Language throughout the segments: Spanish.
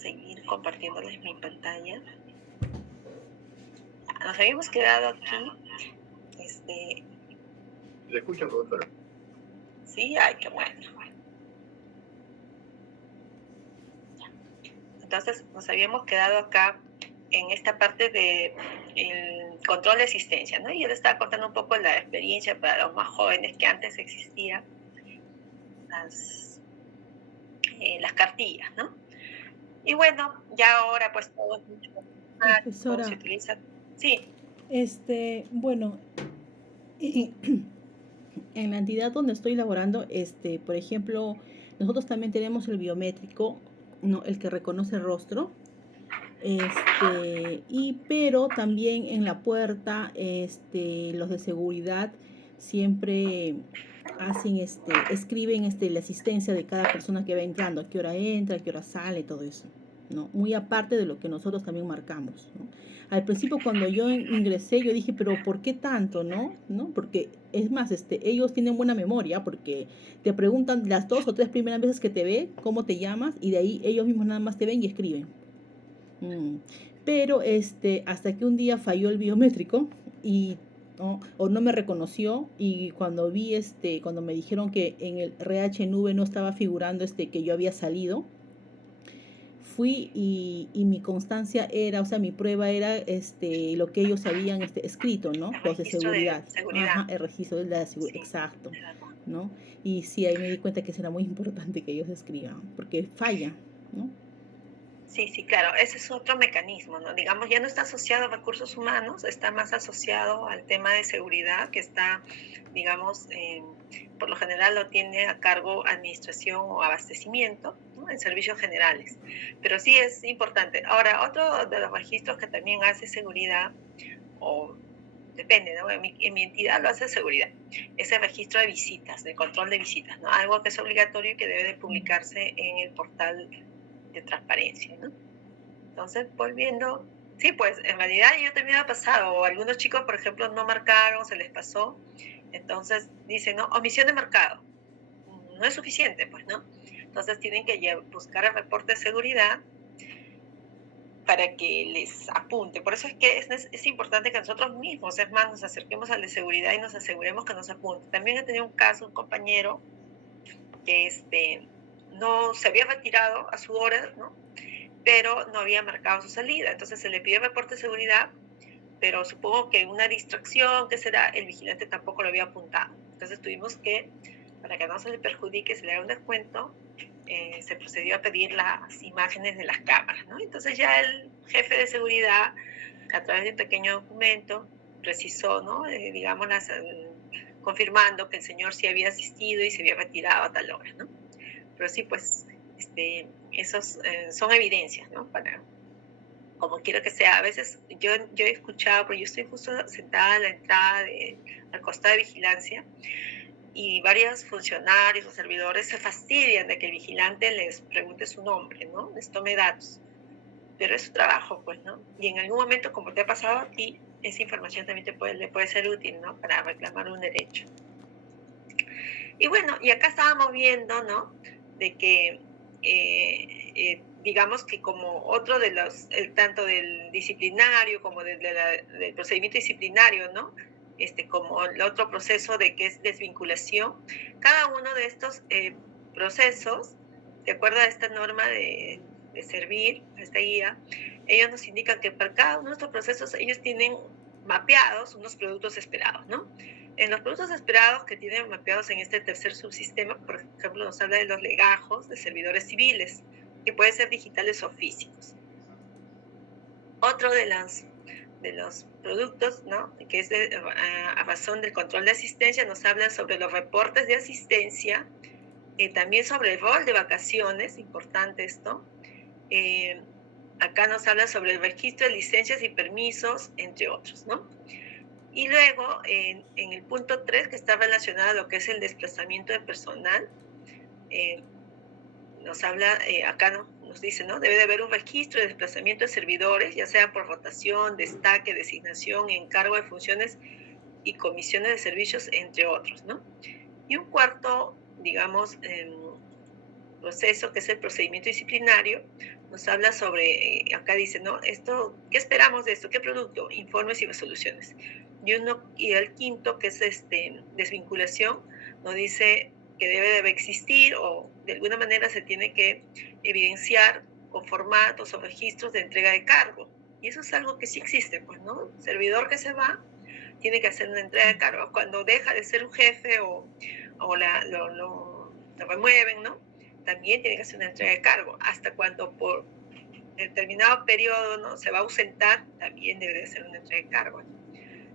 seguir compartiéndoles mi pantalla. Nos habíamos quedado aquí. ¿Le escuchan, profesora? Sí, ay, qué bueno. Entonces, nos habíamos quedado acá en esta parte de el control de asistencia, ¿no? Y yo les estaba contando un poco la experiencia para los más jóvenes que antes existía las cartillas, ¿no? Y bueno, ya ahora pues todo es mucho más Profesora, se utiliza. Sí. Bueno, en la entidad donde estoy laborando, por ejemplo, nosotros también tenemos el biométrico, no, el que reconoce el rostro, pero también en la puerta, los de seguridad siempre hacen, escriben, la asistencia de cada persona que va entrando, a qué hora entra, a qué hora sale, todo eso, ¿no? Muy aparte de lo que nosotros también marcamos, ¿no? Al principio cuando yo ingresé, yo dije, pero ¿por qué tanto, no? Porque es más, ellos tienen buena memoria, porque te preguntan las 2 o 3 primeras veces que te ve, cómo te llamas, y de ahí ellos mismos nada más te ven y escriben. Pero hasta que un día falló el biométrico y o no me reconoció, y cuando vi cuando me dijeron que en el RH nube no estaba figurando que yo había salido, fui y mi constancia era, o sea, mi prueba era lo que ellos habían escrito, ¿no? Los de seguridad. Ajá, el registro de la seguridad, sí, exacto, ¿no? Y sí, ahí me di cuenta que será muy importante que ellos escriban, porque falla, ¿no? Sí, sí, claro, ese es otro mecanismo, ¿no? Digamos, ya no está asociado a recursos humanos, está más asociado al tema de seguridad, que está, digamos, por lo general lo tiene a cargo administración o abastecimiento, ¿no? En servicios generales. Pero sí es importante. Ahora, otro de los registros que también hace seguridad, o depende, ¿no? En mi entidad lo hace seguridad, es el registro de visitas, de control de visitas, ¿no? Algo que es obligatorio y que debe de publicarse en el portal de transparencia, ¿no? Entonces, volviendo, sí, pues en realidad yo también me ha pasado, o algunos chicos, por ejemplo, no marcaron, se les pasó, entonces dicen, no, omisión de marcado, no es suficiente, pues, ¿no? Entonces tienen que buscar el reporte de seguridad para que les apunte. Por eso es que es importante que nosotros mismos, es más, nos acerquemos al de seguridad y nos aseguremos que nos apunte. También he tenido un caso, un compañero que no se había retirado a su hora, ¿no? Pero no había marcado su salida. Entonces se le pidió reporte de seguridad, pero supongo que una distracción, que será, el vigilante tampoco lo había apuntado. Entonces tuvimos que, para que no se le perjudique, se le haga un descuento, se procedió a pedir las imágenes de las cámaras, ¿no? Entonces ya el jefe de seguridad, a través de un pequeño documento, precisó, ¿no? Digamos, confirmando que el señor sí había asistido y se había retirado a tal hora, ¿no? Pero sí, pues, esos son evidencias, ¿no? Para, como quiera que sea, a veces yo he escuchado, pero yo estoy justo sentada en la entrada, al costado de vigilancia, y varios funcionarios o servidores se fastidian de que el vigilante les pregunte su nombre, ¿no? Les tome datos. Pero es su trabajo, pues, ¿no? Y en algún momento, como te ha pasado a ti, esa información también le puede ser útil, ¿no? Para reclamar un derecho. Y bueno, y acá estábamos viendo, ¿no? De que, digamos que como otro de los, tanto del disciplinario como del procedimiento disciplinario, ¿no? Como el otro proceso de que es desvinculación, cada uno de estos procesos, de acuerdo a esta norma de servir, esta guía, ellos nos indican que para cada uno de estos procesos ellos tienen mapeados unos productos esperados, ¿no? En los productos esperados que tienen mapeados en este tercer subsistema, por ejemplo, nos habla de los legajos de servidores civiles, que pueden ser digitales o físicos. Otro de los productos, ¿no? Que es a razón del control de asistencia, nos habla sobre los reportes de asistencia, también sobre el rol de vacaciones, importante esto. Acá nos habla sobre el registro de licencias y permisos, entre otros, ¿no? Y luego, en el punto 3, que está relacionado a lo que es el desplazamiento de personal, nos habla, acá nos dice, ¿no? Debe de haber un registro de desplazamiento de servidores, ya sea por rotación, destaque, designación, encargo de funciones y comisiones de servicios, entre otros, ¿no? Y un cuarto, digamos, proceso, que es el procedimiento disciplinario, nos habla sobre, acá dice, ¿no? Esto, ¿qué esperamos de esto? ¿Qué producto? Informes y resoluciones. Y el quinto, que es desvinculación, nos dice que debe existir o de alguna manera se tiene que evidenciar con formatos o registros de entrega de cargo. Y eso es algo que sí existe, pues, ¿no? El servidor que se va tiene que hacer una entrega de cargo. Cuando deja de ser un jefe o lo remueven, ¿no? También tiene que hacer una entrega de cargo. Hasta cuando por determinado periodo, ¿no?, se va a ausentar, también debe de hacer una entrega de cargo.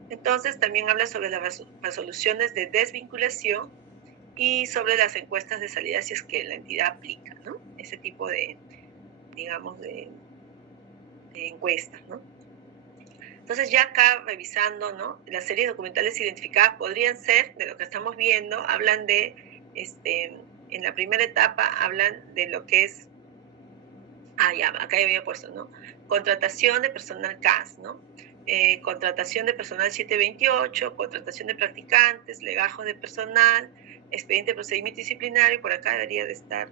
Entonces también habla sobre las resoluciones de desvinculación y sobre las encuestas de salida si es que la entidad aplica, ¿no? Ese tipo de, digamos, de encuestas, ¿no? Entonces ya acá revisando, ¿no?, las series documentales identificadas podrían ser, de lo que estamos viendo, hablan de, en la primera etapa hablan de lo que es, ya, acá ya había puesto, ¿no?, contratación de personal CAS, ¿no? Contratación de personal 728, contratación de practicantes, legajo de personal, expediente de procedimiento disciplinario, por acá debería de estar,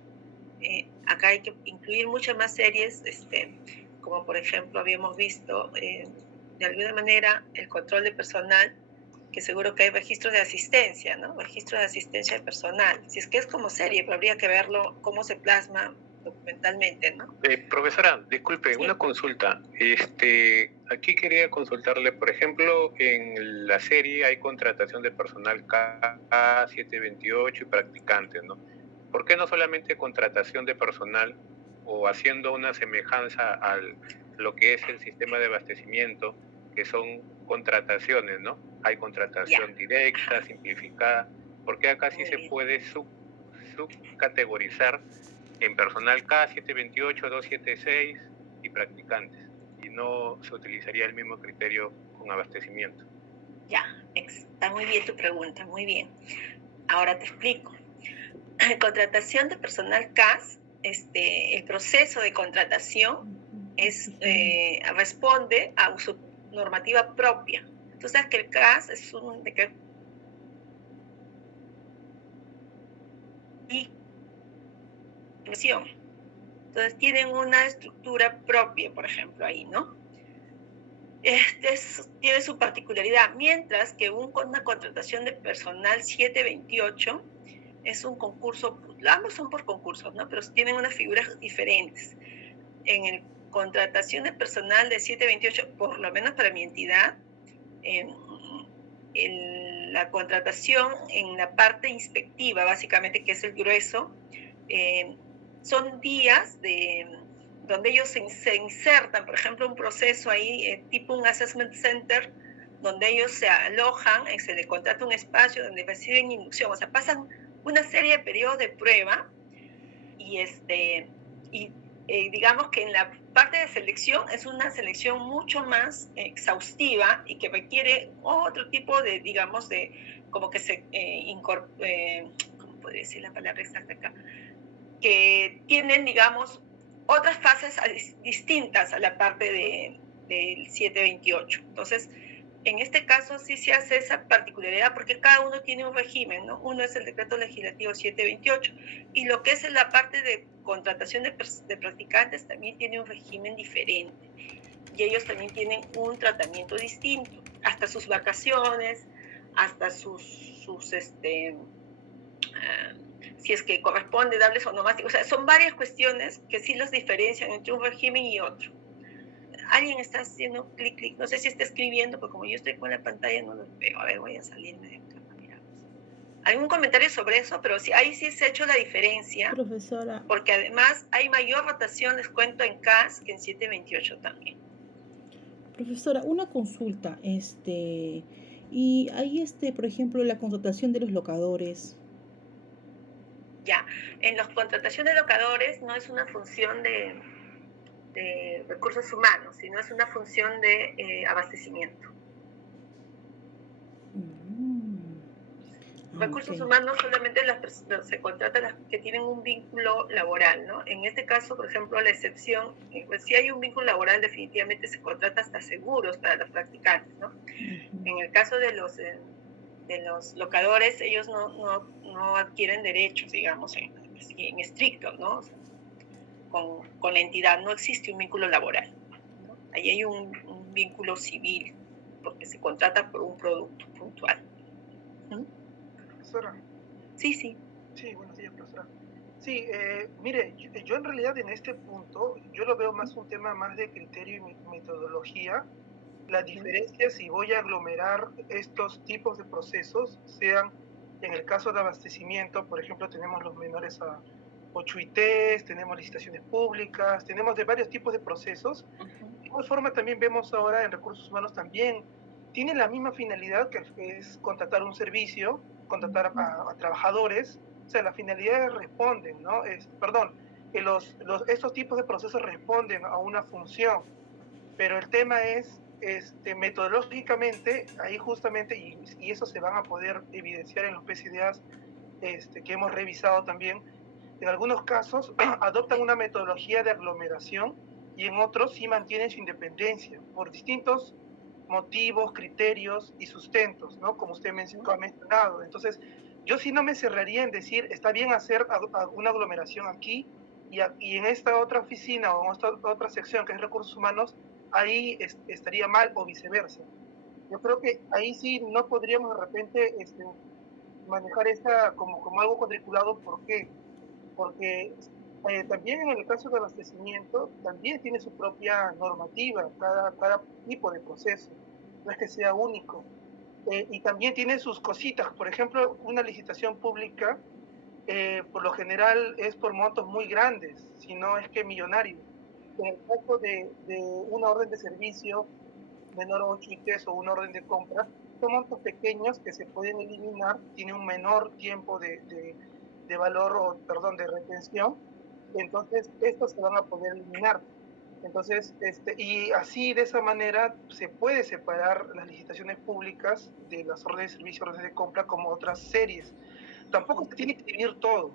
acá hay que incluir muchas más series, como por ejemplo habíamos visto, de alguna manera el control de personal, que seguro que hay registros de asistencia, ¿no? Registros de asistencia de personal. Si es que es como serie, pero habría que verlo cómo se plasma documentalmente, ¿no? Profesora, disculpe, Sí. una consulta. Aquí quería consultarle, por ejemplo, en la serie hay contratación de personal K728 y practicantes, ¿no? ¿Por qué no solamente contratación de personal o haciendo una semejanza a lo que es el sistema de abastecimiento, que son contrataciones, ¿no? Hay contratación directa, simplificada. ¿Por qué acá sí se puede subcategorizar en personal K728, 276 y practicantes, y no se utilizaría el mismo criterio con abastecimiento? Ya, está muy bien tu pregunta, muy bien. Ahora te explico. Contratación de personal CAS, el proceso de contratación responde a su normativa propia. Tú sabes que el CAS es un decreto y entonces tienen una estructura propia, por ejemplo, ahí, ¿no? Tiene su particularidad, mientras que una contratación de personal 728 es un concurso, ambos son por concursos, ¿no? Pero tienen unas figuras diferentes. En el contratación de personal de 728, por lo menos para mi entidad, la contratación en la parte inspectiva, básicamente, que es el grueso, son días donde ellos se insertan, por ejemplo, un proceso ahí, tipo un assessment center, donde ellos se alojan, se les contrata un espacio donde reciben inducción, o sea, pasan una serie de periodos de prueba y digamos que en la parte de selección es una selección mucho más exhaustiva y que requiere otro tipo de, digamos, de como que se ¿cómo podría decir la palabra exacta acá? Que tienen, digamos, otras fases distintas a la parte del 728. Entonces, en este caso sí se hace esa particularidad porque cada uno tiene un régimen, ¿no? Uno es el decreto legislativo 728 y lo que es en la parte de contratación de practicantes también tiene un régimen diferente y ellos también tienen un tratamiento distinto, hasta sus vacaciones, hasta si es que corresponde darles onomásticos, o sea, son varias cuestiones que sí los diferencian entre un régimen y otro. Alguien está haciendo clic, no sé si está escribiendo, porque como yo estoy con la pantalla no lo veo. A ver, voy a salirme de acá, miramos. ¿Algún comentario sobre eso? Pero sí, ahí sí se ha hecho la diferencia. Profesora. Porque además hay mayor rotación, les cuento, en CAS que en 728 también. Profesora, una consulta, y ahí por ejemplo, la contratación de los locadores. Ya, en las contrataciones de locadores no es una función de recursos humanos, sino es una función de abastecimiento. Recursos humanos solamente se contratan las que tienen un vínculo laboral, ¿no? En este caso, por ejemplo, la excepción, pues si hay un vínculo laboral, definitivamente se contrata hasta seguros para los practicantes, ¿no? En el caso de los locadores, ellos no adquieren derechos, digamos, así en estricto, ¿no? O sea, con la entidad no existe un vínculo laboral, ¿no? Ahí hay un vínculo civil, porque se contrata por un producto puntual. Profesora. Sí, sí. Sí, buenos días, profesora. Sí, mire, yo en realidad en este punto, yo lo veo más un tema más de criterio y metodología. La diferencia si voy a aglomerar estos tipos de procesos, sean en el caso de abastecimiento, por ejemplo, tenemos los menores a 8 ITs, tenemos licitaciones públicas, tenemos de varios tipos de procesos. De igual forma también vemos ahora en recursos humanos también, tienen la misma finalidad que es contratar un servicio, contratar a trabajadores, o sea, las finalidades responden, ¿no? Estos tipos de procesos responden a una función, pero el tema es metodológicamente, ahí justamente, y eso se van a poder evidenciar en los PCDAs que hemos revisado también, en algunos casos adoptan una metodología de aglomeración y en otros sí mantienen su independencia por distintos motivos, criterios y sustentos, ¿no? Como usted ha mencionado. Entonces, yo sí no me cerraría en decir, está bien hacer una aglomeración aquí y en esta otra oficina o en esta otra sección que es recursos humanos, ahí estaría mal o viceversa. Yo creo que ahí sí no podríamos de repente manejar esta como algo cuadriculado. ¿Por qué? Porque también en el caso de abastecimiento, también tiene su propia normativa, cada tipo de proceso, no es que sea único. Y también tiene sus cositas, por ejemplo, una licitación pública, por lo general es por montos muy grandes, si no es que millonarios. En el caso de una orden de servicio, menor a 8 ITs o una orden de compra, son montos pequeños que se pueden eliminar, tiene un menor tiempo de valor, o perdón, de retención, entonces estos se van a poder eliminar. Entonces, y así de esa manera se puede separar las licitaciones públicas de las órdenes de servicio, órdenes de compra como otras series. Tampoco se tiene que dividir todo,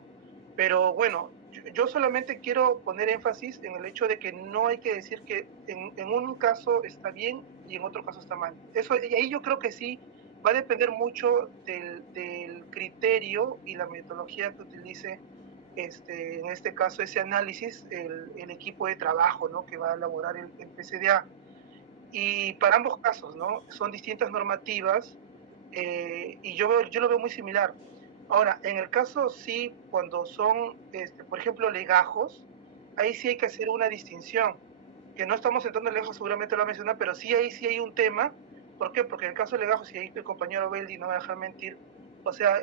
pero bueno, yo solamente quiero poner énfasis en el hecho de que no hay que decir que en un caso está bien y en otro caso está mal. Eso, y ahí yo creo que sí va a depender mucho del criterio y la metodología que utilice en este caso ese análisis, el equipo de trabajo, ¿no? Que va a elaborar el PCDA. Y para ambos casos, ¿no? Son distintas normativas y yo lo veo muy similar. Ahora, en el caso sí, cuando son, por ejemplo, legajos, ahí sí hay que hacer una distinción, que no estamos entrando en legajos, seguramente lo menciona, pero sí ahí sí hay un tema. ¿Por qué? Porque en el caso de legajos, y ahí el compañero Beldi no va a dejar mentir, o sea,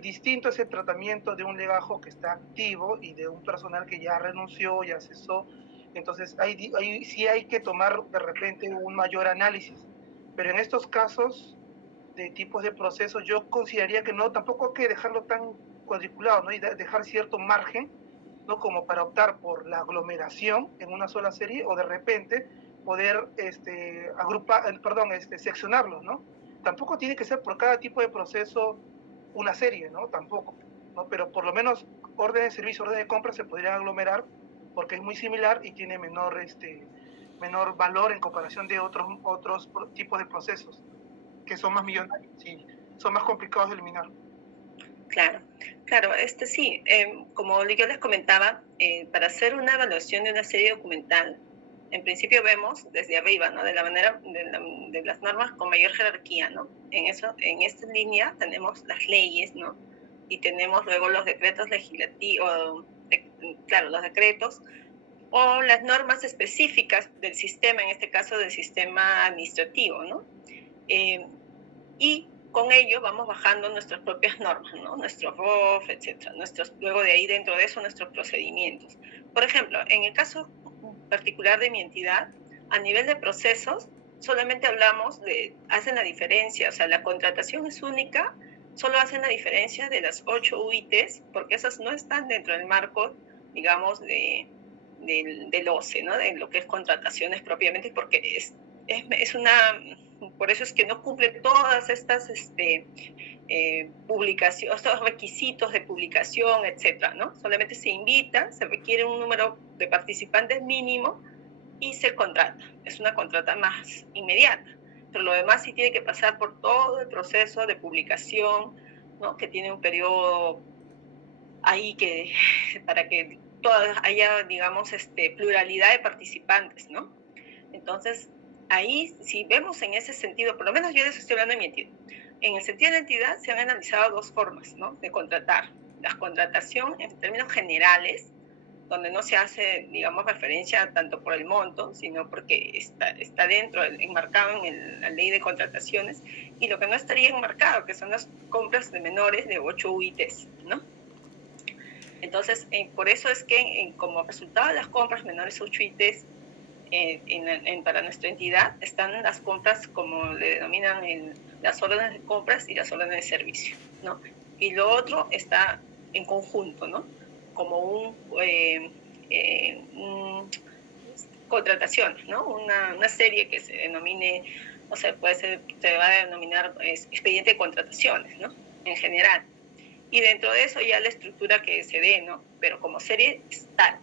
distinto es el tratamiento de un legajo que está activo y de un personal que ya renunció, ya cesó. Entonces, ahí sí hay que tomar de repente un mayor análisis. Pero en estos casos de tipos de procesos, yo consideraría que no, tampoco hay que dejarlo tan cuadriculado, ¿no? Y dejar cierto margen, ¿no? Como para optar por la aglomeración en una sola serie o de repente poder seccionarlos, ¿no? Tampoco tiene que ser por cada tipo de proceso una serie, ¿no? Tampoco, ¿no? Pero por lo menos orden de servicio, orden de compra se podrían aglomerar porque es muy similar y tiene menor valor en comparación de otros tipos de procesos que son más millonarios y son más complicados de eliminar. Claro, sí, como yo les comentaba, para hacer una evaluación de una serie documental, en principio vemos desde arriba, ¿no? De la manera de las normas con mayor jerarquía, ¿no? En esta línea tenemos las leyes, ¿no? Y tenemos luego los decretos legislativos, los decretos o las normas específicas del sistema, en este caso del sistema administrativo, ¿no? Y con ello vamos bajando nuestras propias normas, ¿no? Nuestro ROF, etc. Luego de ahí, dentro de eso, nuestros procedimientos. Por ejemplo, en el caso particular de mi entidad, a nivel de procesos, solamente hacen la diferencia, o sea, la contratación es única, solo hacen la diferencia de las 8 UITs, porque esas no están dentro del marco, digamos, del OCE, ¿no? De lo que es contrataciones propiamente, porque es una... Por eso es que no cumple todas estas publicaciones, estos requisitos de publicación, etcétera, ¿no? Solamente se invita, se requiere un número de participantes mínimo y se contrata. Es una contrata más inmediata. Pero lo demás sí tiene que pasar por todo el proceso de publicación, ¿no? Que tiene un periodo ahí para que haya, digamos, pluralidad de participantes, ¿no? Entonces, ahí, si vemos en ese sentido, por lo menos yo de eso estoy hablando en mi entidad, en el sentido de la entidad se han analizado dos formas, ¿no?, de contratar. La contratación en términos generales, donde no se hace, digamos, referencia tanto por el monto, sino porque está dentro, enmarcado en la ley de contrataciones, y lo que no estaría enmarcado, que son las compras de menores de 8 UITs, ¿no? Entonces, por eso es que como resultado de las compras menores 8 UITs, para nuestra entidad están las compras, como le denominan, las órdenes de compras y las órdenes de servicio, ¿no? Y lo otro está en conjunto, ¿no?, como contrataciones, ¿no? Una serie que se denomine, o sea, se va a denominar expediente de contrataciones, ¿no?, en general. Y dentro de eso ya la estructura que se dé, ¿no? Pero como serie es tal.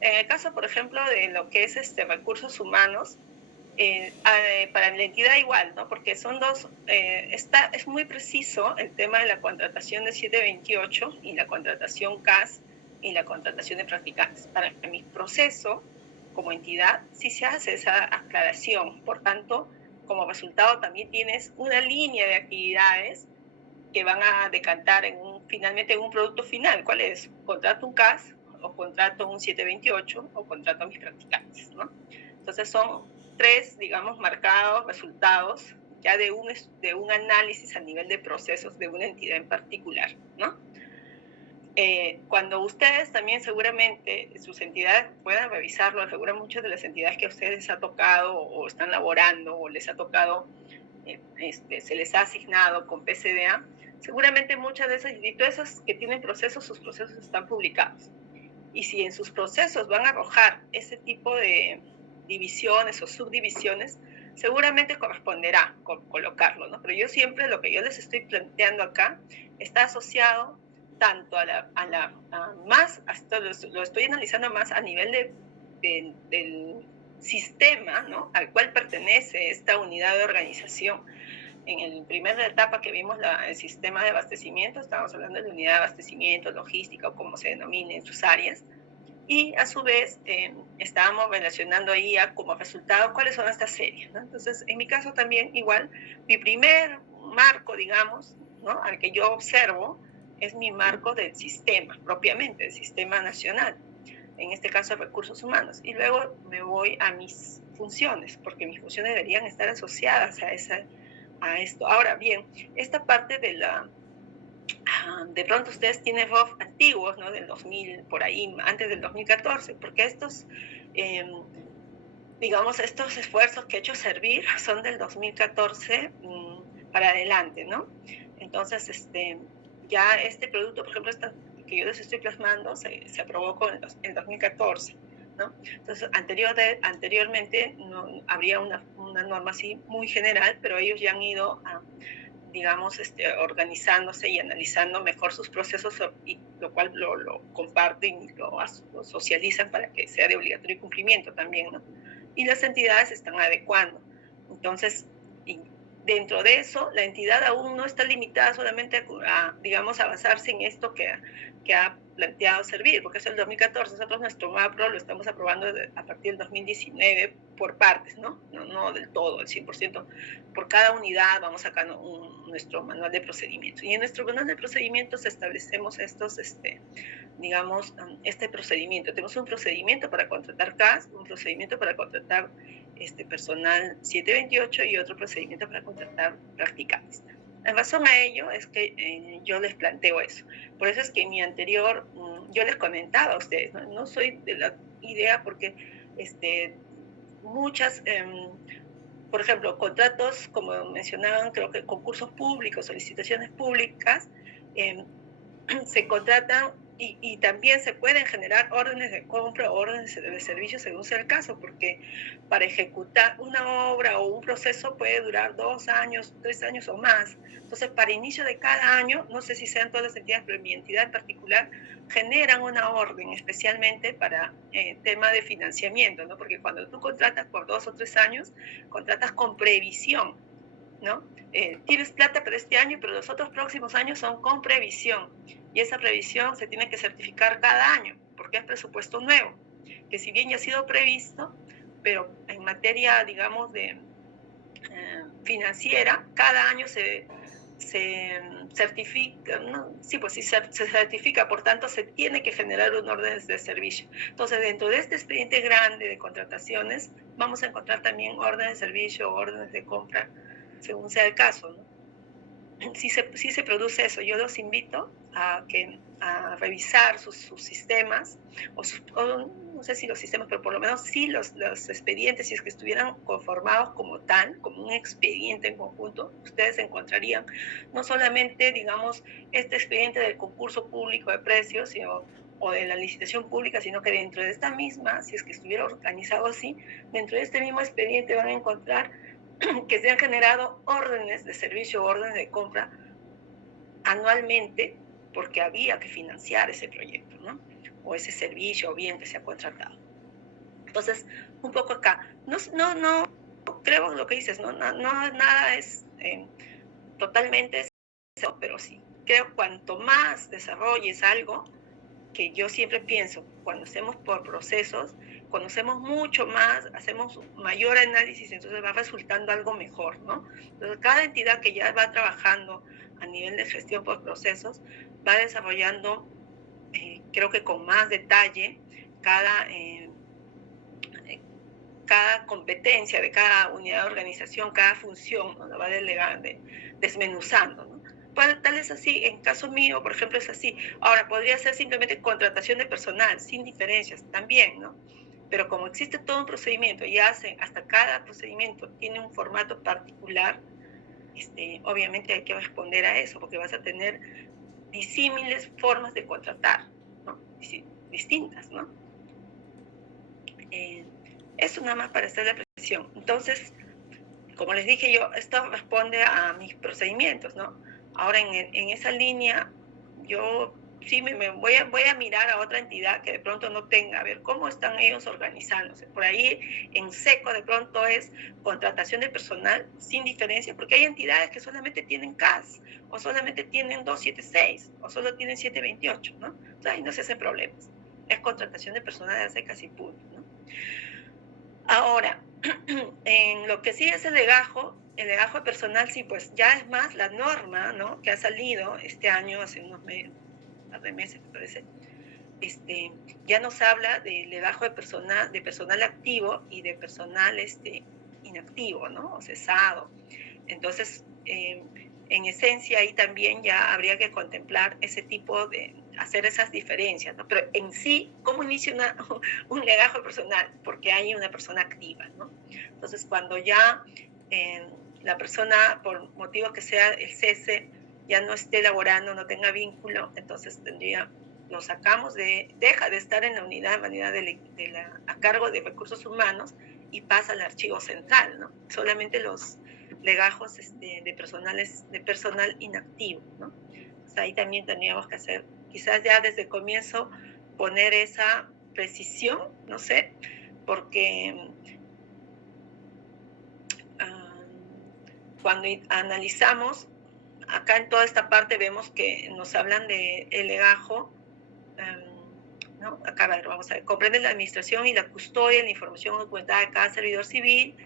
En el caso, por ejemplo, de lo que es recursos humanos, para la entidad igual, ¿no? Porque son dos, es muy preciso el tema de la contratación de 728 y la contratación CAS y la contratación de practicantes. Para mi proceso, como entidad, sí se hace esa aclaración. Por tanto, como resultado también tienes una línea de actividades que van a decantar finalmente en un producto final. ¿Cuál es? ¿Contrato un CAS o contrato un 728 o contrato a mis practicantes, ¿no? Entonces son 3, digamos, marcados resultados ya de un análisis a nivel de procesos de una entidad en particular, ¿no? Cuando ustedes también seguramente, sus entidades puedan revisarlo, seguro muchas de las entidades que a ustedes les ha tocado o están laborando o les ha tocado, se les ha asignado con PCDA, seguramente muchas de esas, y todas esas que tienen procesos, sus procesos están publicados. Y si en sus procesos van a arrojar ese tipo de divisiones o subdivisiones, seguramente corresponderá colocarlo, ¿no? Pero yo siempre, lo que yo les estoy planteando acá, está asociado tanto lo estoy analizando más a nivel del sistema, ¿no?, al cual pertenece esta unidad de organización. En la primera etapa que vimos el sistema de abastecimiento, estábamos hablando de la unidad de abastecimiento, logística o como se denomine en sus áreas, y a su vez estábamos relacionando ahí como resultado cuáles son estas series, ¿no? Entonces, en mi caso también igual, mi primer marco, digamos, ¿no?, al que yo observo, es mi marco del sistema, propiamente, del sistema nacional, en este caso recursos humanos, y luego me voy a mis funciones, porque mis funciones deberían estar asociadas a esto. Ahora bien, esta parte de pronto ustedes tienen ROF antiguos, ¿no?, del 2000, por ahí, antes del 2014, porque digamos, estos esfuerzos que he hecho servir son del 2014 para adelante, ¿no? Entonces, ya este producto, por ejemplo, que yo les estoy plasmando, se aprobó en 2014, ¿no? Entonces, anteriormente no habría una norma así muy general, pero ellos ya han ido digamos, organizándose y analizando mejor sus procesos, y lo cual lo comparten y lo socializan para que sea de obligatorio cumplimiento también, ¿no? Y las entidades están adecuando. Entonces, dentro de eso, la entidad aún no está limitada solamente digamos, a basarse en esto que ha planteado servir, porque es el 2014. Nosotros nuestro MAPRO lo estamos aprobando a partir del 2019 por partes, ¿no? No del todo, el 100%. Por cada unidad vamos sacando nuestro manual de procedimientos. Y en nuestro manual de procedimientos establecemos digamos, este procedimiento. Tenemos un procedimiento para contratar CAS, un procedimiento para contratar personal 728 y otro procedimiento para contratar practicantes. En razón a ello es que yo les planteo eso. Por eso es que en mi anterior, yo les comentaba a ustedes, no soy de la idea porque muchas, por ejemplo, contratos, como mencionaban, creo que concursos públicos, solicitaciones públicas, se contratan y también se pueden generar órdenes de compra o órdenes de servicio según sea el caso, porque para ejecutar una obra o un proceso puede durar 2 años, 3 años o más. Entonces, para inicio de cada año, no sé si sean todas las entidades, pero mi entidad en particular, generan una orden especialmente para tema de financiamiento, ¿no? Porque cuando tú contratas por 2 o 3 años, contratas con previsión, ¿no? Tienes plata para este año, pero los otros próximos años son con previsión. y esa previsión se tiene que certificar cada año, porque es presupuesto nuevo, que si bien ya ha sido previsto, pero en materia, digamos, de financiera, cada año se certifica, ¿no? Sí, pues sí, se certifica, por tanto se tiene que generar un orden de servicio. Entonces, dentro de este expediente grande de contrataciones, vamos a encontrar también órdenes de servicio o órdenes de compra, según sea el caso, ¿no? Sí se produce eso. Yo los invito a revisar sus sistemas, o no sé si los sistemas, pero por lo menos sí los expedientes, si es que estuvieran conformados como tal, como un expediente en conjunto, ustedes encontrarían no solamente, digamos, este expediente del concurso público de precios, o de la licitación pública, sino que dentro de esta misma, si es que estuviera organizado así, dentro de este mismo expediente van a encontrar que se han generado órdenes de servicio, órdenes de compra anualmente, porque había que financiar ese proyecto, ¿no? O ese servicio o bien que se ha contratado. Entonces, un poco acá, no creo lo que dices, no nada es totalmente eso, pero sí, creo cuanto más desarrolles algo, que yo siempre pienso, cuando hacemos por procesos, conocemos mucho más, hacemos mayor análisis, entonces va resultando algo mejor, ¿no? Entonces, cada entidad que ya va trabajando a nivel de gestión por procesos, va desarrollando, creo que con más detalle, cada competencia de cada unidad de organización, cada función, ¿no? La va delegando, desmenuzando, ¿no? Tal es así, en caso mío, por ejemplo, es así. Ahora, podría ser simplemente contratación de personal, sin diferencias, también, ¿no? Pero como existe todo un procedimiento y hasta cada procedimiento tiene un formato particular, obviamente hay que responder a eso, porque vas a tener disímiles formas de contratar, ¿no? Distintas, ¿no? Eso nada más para hacer la precisión. Entonces, como les dije yo, esto responde a mis procedimientos, ¿no? Ahora, en esa línea, yo sí me voy a mirar a otra entidad que de pronto no tenga, a ver cómo están ellos organizándose. Por ahí, en seco, de pronto es contratación de personal sin diferencia, porque hay entidades que solamente tienen CAS, o solamente tienen 276, o solo tienen 728, ¿no? Entonces, ahí no se hacen problemas. Es contratación de personal de secas y punto, ¿no? Ahora, en lo que sí es el legajo de personal, sí, pues ya es más la norma, ¿no? Que ha salido este año, hace un par de meses, me parece, ya nos habla del legajo de personal activo y de personal inactivo, ¿no? O cesado. Entonces, en esencia, ahí también ya habría que contemplar ese tipo de hacer esas diferencias, ¿no? Pero en sí, ¿cómo inicia un legajo personal? Porque hay una persona activa, ¿no? Entonces, cuando ya la persona, por motivo que sea el cese, ya no esté laborando, no tenga vínculo, entonces lo sacamos deja de estar en la unidad a cargo de recursos humanos y pasa al archivo central, ¿no? Solamente los legajos de personal inactivo, ¿no? Entonces, ahí también tendríamos que hacer, quizás ya desde el comienzo, poner esa precisión, no sé, porque cuando analizamos, acá en toda esta parte vemos que nos hablan de el legajo, ¿no? Acá, a ver, vamos a ver, comprende la administración y la custodia de la información documentada de cada servidor civil.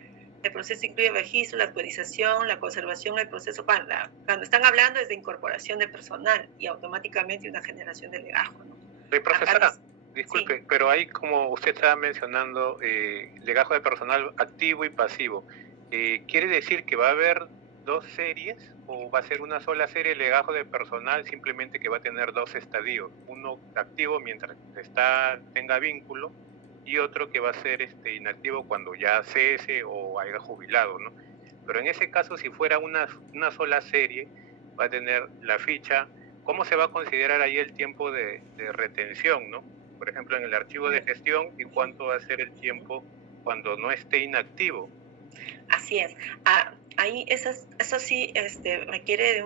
El proceso incluye el registro, la actualización, la conservación, el proceso. Cuando están hablando es de incorporación de personal y automáticamente una generación de legajo, ¿no? Profesora, disculpe, sí, pero ahí, como usted estaba mencionando, legajo de personal activo y pasivo, ¿quiere decir que va a haber dos series o va a ser una sola serie de legajo de personal, simplemente que va a tener dos estadios, uno activo mientras tenga vínculo y otro que va a ser inactivo cuando ya cese o haya jubilado, ¿no? Pero en ese caso, si fuera una sola serie, va a tener la ficha. ¿Cómo se va a considerar ahí el tiempo de retención, ¿no? Por ejemplo, en el archivo de gestión, ¿y cuánto va a ser el tiempo cuando no esté inactivo? Así es. Ahí eso sí requiere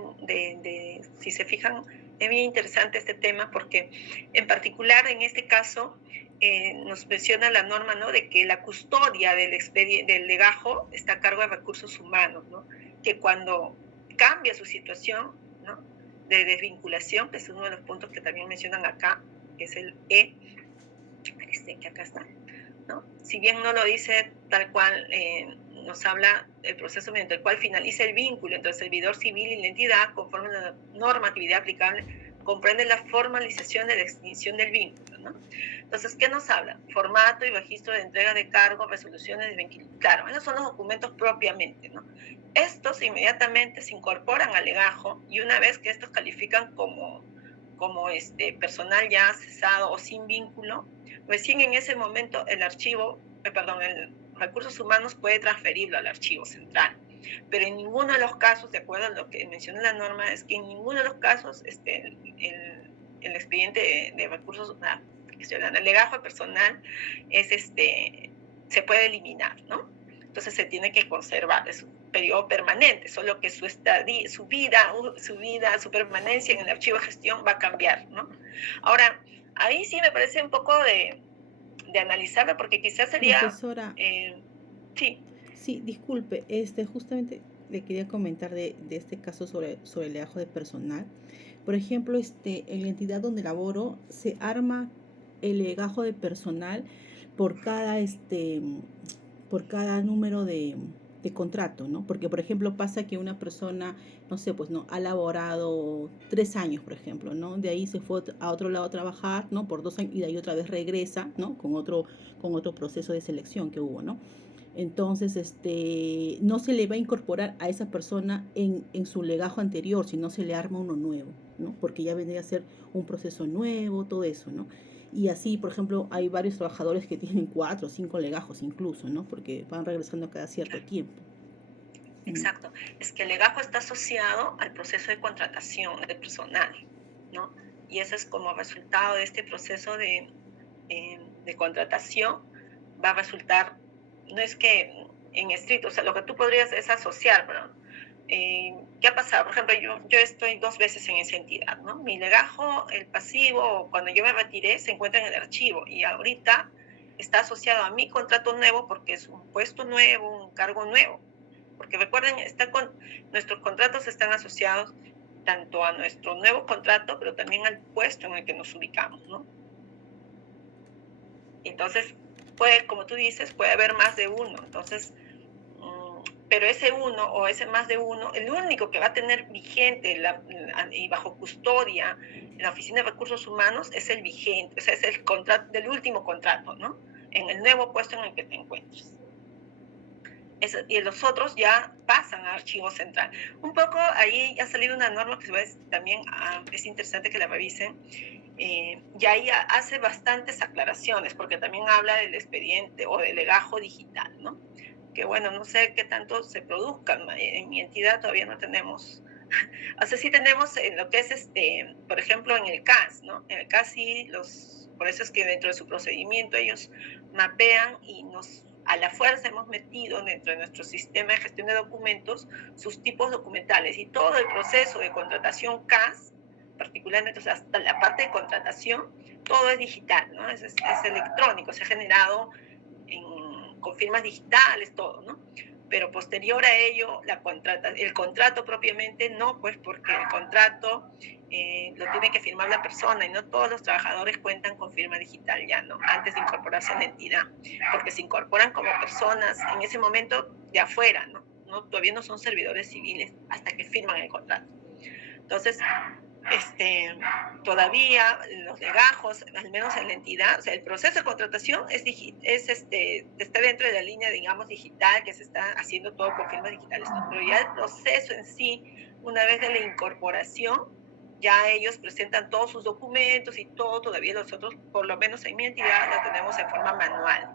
si se fijan, es bien interesante este tema porque en particular en este caso nos menciona la norma, ¿no? De que la custodia del legajo está a cargo de recursos humanos, ¿no? Que cuando cambia su situación, ¿no? de desvinculación, que es uno de los puntos que también mencionan acá, que es el E, que acá está, ¿no? Si bien no lo dice tal cual, nos habla el proceso mediante el cual finaliza el vínculo entre el servidor civil y la entidad, conforme a la normatividad aplicable, comprende la formalización de la extinción del vínculo, ¿no? Entonces, ¿qué nos habla? Formato y registro de entrega de cargos, resoluciones de vínculo. Claro, esos son los documentos propiamente, ¿no? Estos inmediatamente se incorporan al legajo y una vez que estos califican como personal ya cesado o sin vínculo, recién en ese momento el recursos humanos puede transferirlo al archivo central. Pero en ninguno de los casos, de acuerdo a lo que menciona la norma, es que en ninguno de los casos el expediente de recursos, el legajo personal se puede eliminar, ¿no? Entonces se tiene que conservar, es un periodo permanente, solo que su permanencia en el archivo de gestión va a cambiar, ¿no? Ahora, ahí sí me parece un poco de analizarlo, porque quizás sería... Profesora, sí. Sí, disculpe, justamente le quería comentar de este caso sobre el legajo de personal. Por ejemplo, en la entidad donde laboro se arma el legajo de personal por cada número de contrato, ¿no? Porque, por ejemplo, pasa que una persona, no sé, pues no, ha laborado 3 años, por ejemplo, ¿no? De ahí se fue a otro lado a trabajar, ¿no? Por 2 años y de ahí otra vez regresa, ¿no? Con otro proceso de selección que hubo, ¿no? Entonces, no se le va a incorporar a esa persona en su legajo anterior, sino se le arma uno nuevo, ¿no? Porque ya vendría a ser un proceso nuevo, todo eso, ¿no? Y así, por ejemplo, hay varios trabajadores que tienen 4 o 5 legajos incluso, ¿no? Porque van regresando cada cierto tiempo. Exacto. Es que el legajo está asociado al proceso de contratación de personal, ¿no? Y eso es como resultado de este proceso de contratación, va a resultar, no es que en estricto, o sea, lo que tú podrías es asociar, pero ¿qué ha pasado? Por ejemplo, yo estoy 2 veces en esa entidad, ¿no? Mi legajo, el pasivo, cuando yo me retiré, se encuentra en el archivo y ahorita está asociado a mi contrato nuevo porque es un puesto nuevo, un cargo nuevo. Porque recuerden, nuestros contratos están asociados tanto a nuestro nuevo contrato, pero también al puesto en el que nos ubicamos, ¿no? Entonces, como tú dices, puede haber más de uno. Entonces, pero ese uno o ese más de uno, el único que va a tener vigente y bajo custodia en la Oficina de Recursos Humanos es el vigente, o sea, es el contrato del último contrato, ¿no? En el nuevo puesto en el que te encuentres. Y los otros ya pasan a archivo central. Un poco ahí ha salido una norma que también es interesante que la revisen, y ahí hace bastantes aclaraciones, porque también habla del expediente o del legajo digital, ¿no? Que bueno, no sé qué tanto se produzcan. En mi entidad todavía no tenemos, o sea, sí tenemos en lo que es, por ejemplo, en el CAS, ¿no? En el CAS sí, por eso es que dentro de su procedimiento ellos mapean y a la fuerza hemos metido dentro de nuestro sistema de gestión de documentos sus tipos documentales y todo el proceso de contratación CAS, particularmente, o sea, hasta la parte de contratación, todo es digital, ¿no? Es electrónico, se ha generado con firmas digitales, todo, ¿no? Pero posterior a ello, el contrato propiamente no, pues porque el contrato lo tiene que firmar la persona y no todos los trabajadores cuentan con firma digital ya, ¿no? Antes de incorporarse a la entidad, porque se incorporan como personas en ese momento de afuera, ¿no? Todavía no son servidores civiles hasta que firman el contrato. Entonces, todavía los legajos, al menos en la entidad, o sea, el proceso de contratación está dentro de la línea, digamos, digital, que se está haciendo todo con firmas digitales, ¿no? Pero ya el proceso en sí, una vez de la incorporación, ya ellos presentan todos sus documentos y todo, todavía nosotros, por lo menos en mi entidad, lo tenemos en forma manual.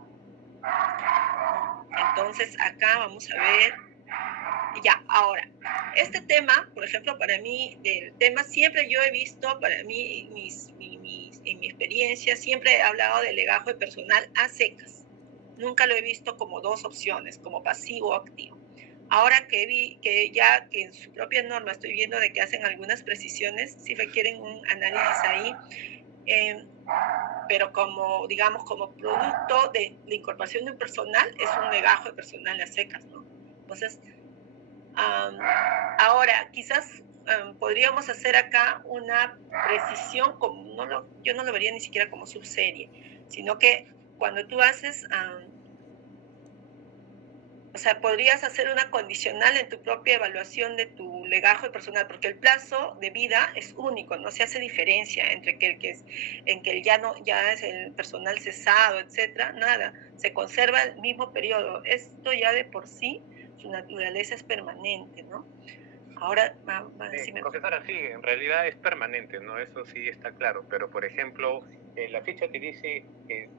Entonces, acá vamos a ver. Ya, ahora, este tema, por ejemplo, para mí, del tema siempre yo he visto, para mí, en mi experiencia, siempre he hablado del legajo de personal a secas. Nunca lo he visto como 2 opciones, como pasivo o activo. Ahora que vi que en su propia norma estoy viendo de que hacen algunas precisiones, sí requieren un análisis ahí, pero como, digamos, como producto de la incorporación de un personal, es un legajo de personal a secas, ¿no? Entonces, ahora, quizás podríamos hacer acá una precisión, yo no lo vería ni siquiera como subserie, sino que cuando tú haces, o sea, podrías hacer una condicional en tu propia evaluación de tu legajo personal, porque el plazo de vida es único, no se hace diferencia entre en que ya es el personal cesado, etcétera, nada, se conserva el mismo periodo. Esto ya de por sí, su naturaleza es permanente, ¿no? Ahora, profesora, sí, en realidad es permanente, ¿no? Eso sí está claro, pero por ejemplo, la ficha te dice que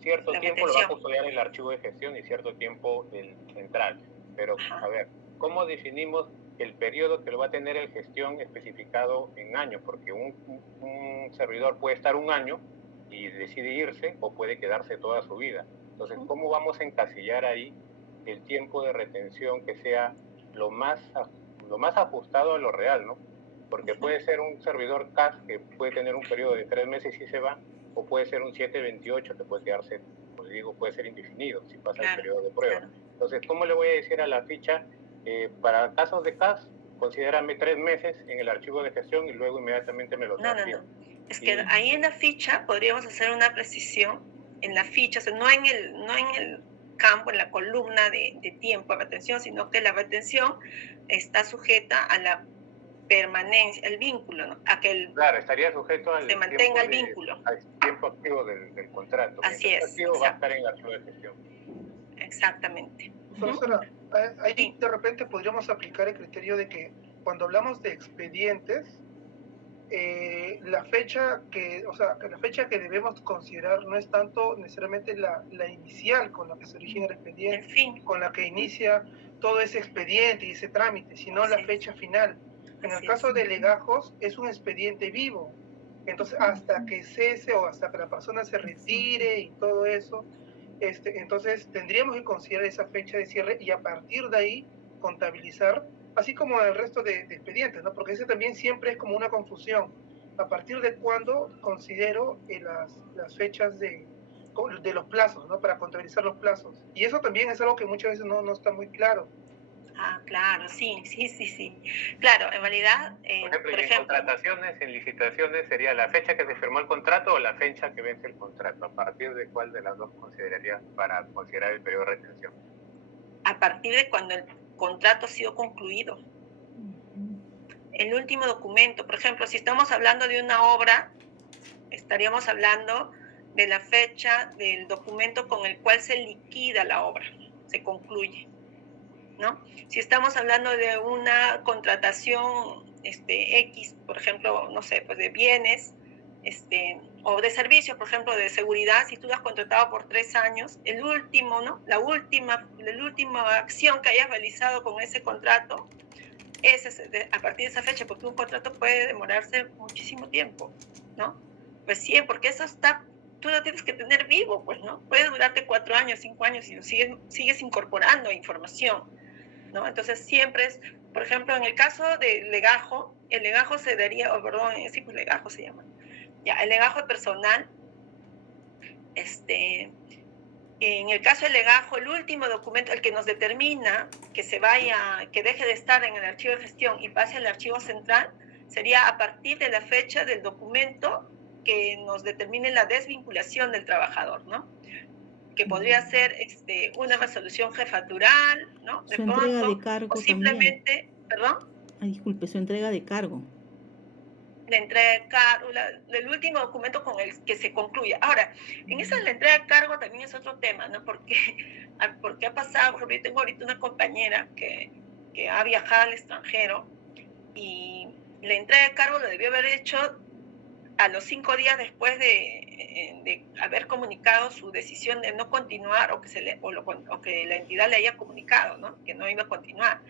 cierto tiempo lo va a custodiar el archivo de gestión y cierto tiempo el central. Pero, a ver, ¿cómo definimos el periodo que lo va a tener el gestión especificado en años? Porque un servidor puede estar un año y decide irse o puede quedarse toda su vida. Entonces, ¿cómo vamos a encasillar ahí el tiempo de retención que sea lo más ajustado a lo real, ¿no? Porque puede ser un servidor CAS que puede tener un periodo de 3 meses y se va, o puede ser un 728 que puede quedarse, como digo, puede ser indefinido si pasa el periodo de prueba. Claro. Entonces, ¿cómo le voy a decir a la ficha, para casos de CAS, considérame 3 meses en el archivo de gestión y luego inmediatamente me lo transfiero? No. Es que ahí en la ficha podríamos hacer una precisión, en la ficha, o sea, no en el campo, en la columna de tiempo de retención, sino que la retención está sujeta a la permanencia, el vínculo, ¿no? Claro, estaría sujeto al se mantenga el vínculo. Al tiempo activo del contrato. Así es. Activo va a estar en el archivo de gestión. Exactamente. Profesora, ahí de repente podríamos aplicar el criterio de que cuando hablamos de expedientes, la fecha que debemos considerar no es tanto necesariamente la inicial con la que se origina el expediente, con la que inicia todo ese expediente y ese trámite, sino la fecha final. En el caso de legajos es un expediente vivo, entonces hasta que cese o hasta que la persona se retire y todo eso, entonces tendríamos que considerar esa fecha de cierre y a partir de ahí contabilizar, así como el resto de expedientes, ¿no? Porque ese también siempre es como una confusión. ¿A partir de cuándo considero las fechas de los plazos, ¿no? Para contabilizar los plazos. Y eso también es algo que muchas veces no está muy claro. Claro, sí. Claro, en realidad, por ejemplo, en contrataciones, en licitaciones, ¿sería la fecha que se firmó el contrato o la fecha que vence el contrato? ¿A partir de cuál de las dos considerarías para considerar el periodo de retención? A partir de cuando el contrato ha sido concluido. El último documento, por ejemplo, si estamos hablando de una obra, estaríamos hablando de la fecha del documento con el cual se liquida la obra, se concluye, ¿no? Si estamos hablando de una contratación X, por ejemplo, no sé, pues de bienes, o de servicios, por ejemplo, de seguridad, si tú lo has contratado por 3 años, el último, ¿no? La última acción que hayas realizado con ese contrato, a partir de esa fecha, porque un contrato puede demorarse muchísimo tiempo, ¿no? Recién, porque eso tú lo tienes que tener vivo, pues, ¿no? Puede durarte 4 años, 5 años y lo sigues incorporando información, ¿no? Entonces siempre es, por ejemplo, en el caso de legajo, el legajo se daría, sí, pues legajo se llama. Ya, el legajo personal, en el caso del legajo, el último documento, el que nos determina que que deje de estar en el archivo de gestión y pase al archivo central, sería a partir de la fecha del documento que nos determine la desvinculación del trabajador, ¿no? Que podría ser una resolución jefatural, ¿no? Su entrega de cargo o simplemente, también. ¿Perdón? Disculpe, su entrega de cargo. La entrega de cargo, el último documento con el que se concluye. Ahora, en esa la entrega de cargo también es otro tema, ¿no? Porque ha pasado, por ejemplo, yo tengo ahorita una compañera que ha viajado al extranjero y la entrega de cargo lo debió haber hecho a los 5 días después de haber comunicado su decisión de no continuar o que la entidad le haya comunicado, ¿no? Que no iba a continuar.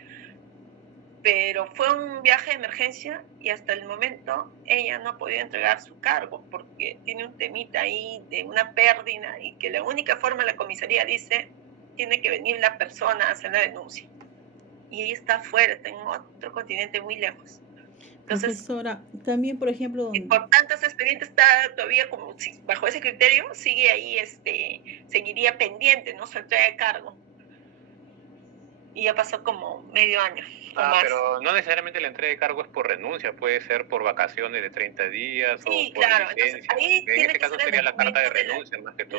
Pero fue un viaje de emergencia y hasta el momento ella no ha podido entregar su cargo porque tiene un temita ahí de una pérdida y que la única forma, la comisaría dice, tiene que venir la persona a hacer la denuncia. Y ella está afuera, está en otro continente muy lejos. Entonces, profesora, también, por ejemplo... Por tanto, ese expediente está todavía como, bajo ese criterio, sigue ahí, seguiría pendiente, ¿no? Su entrega de cargo. y ya pasó como medio año o más. Pero no necesariamente la entrega de cargo es por renuncia, puede ser por vacaciones de 30 días Sí, o por claro, entonces licencia. ahí En tiene este que caso ser el sería la carta de documento de renuncia más que todo.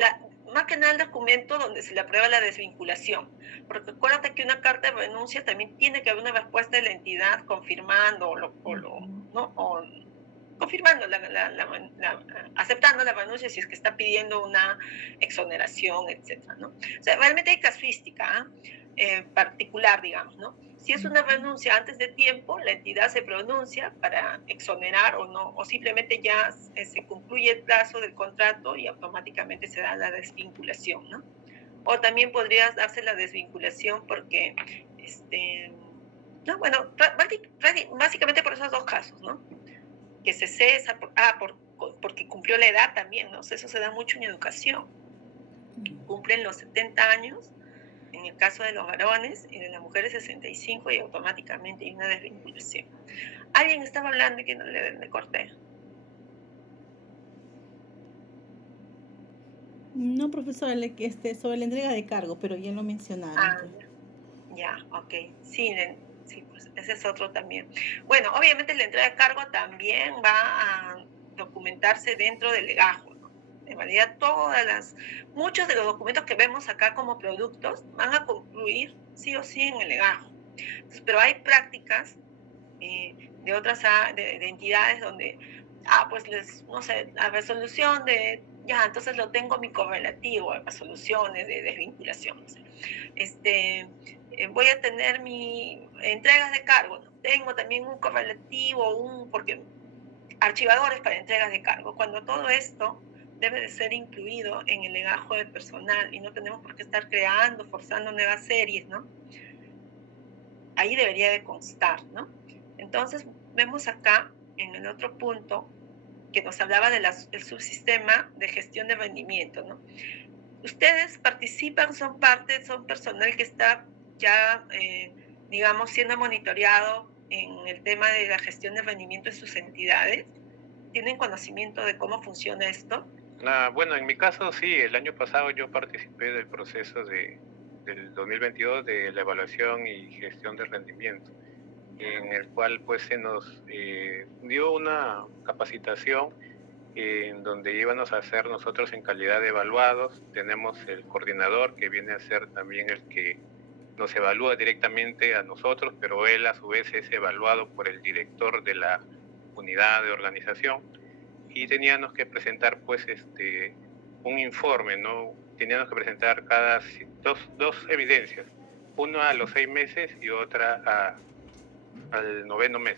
más que nada el documento donde se le aprueba la desvinculación, porque acuérdate que una carta de renuncia también tiene que haber una respuesta de la entidad confirmando confirmando aceptando la renuncia si es que está pidiendo una exoneración, etcétera, ¿no? O sea, realmente hay casuística particular, digamos, ¿no? Si es una renuncia antes de tiempo, la entidad se pronuncia para exonerar o no, o simplemente ya se concluye el plazo del contrato y automáticamente se da la desvinculación, ¿no? O también podría darse la desvinculación porque, no, bueno, básicamente por esos dos casos, ¿no? Que se cesa, porque cumplió la edad también, ¿no? Eso se da mucho en educación. Cumplen los 70 años, en el caso de los varones, y de las mujeres 65, y automáticamente hay una desvinculación. Alguien estaba hablando y que no le corté. No, profesora, sobre la entrega de cargo, pero ya lo mencionaron. Ya, ok. Sí, pues ese es otro también. Bueno, obviamente la entrega de cargo también va a documentarse dentro del legajo, ¿no? En realidad muchos de los documentos que vemos acá como productos van a concluir sí o sí en el legajo. Entonces, pero hay prácticas de otras de entidades donde, pues no sé, la resolución entonces lo tengo mi correlativo, resoluciones de desvinculación, no sé. Voy a tener mi entregas de cargo, ¿no? Tengo también un correlativo, porque archivadores para entregas de cargo, cuando todo esto debe de ser incluido en el legajo del personal y no tenemos por qué estar forzando nuevas series, ¿no? Ahí debería de constar, ¿no? Entonces, vemos acá, en el otro punto, que nos hablaba del subsistema de gestión de rendimiento, ¿no? Ustedes participan, son personal que está ya, digamos, siendo monitoreado en el tema de la gestión de rendimiento en sus entidades. ¿Tienen conocimiento de cómo funciona esto? Bueno, en mi caso sí, el año pasado yo participé del proceso del 2022 de la evaluación y gestión de rendimiento, en el cual pues se nos dio una capacitación en donde íbamos a hacer nosotros en calidad de evaluados. Tenemos el coordinador que viene a ser también el que nos evalúa directamente a nosotros, pero él a su vez es evaluado por el director de la unidad de organización, y teníamos que presentar pues un informe, ¿no? Teníamos que presentar dos evidencias, una a los 6 meses y otra al 9º mes,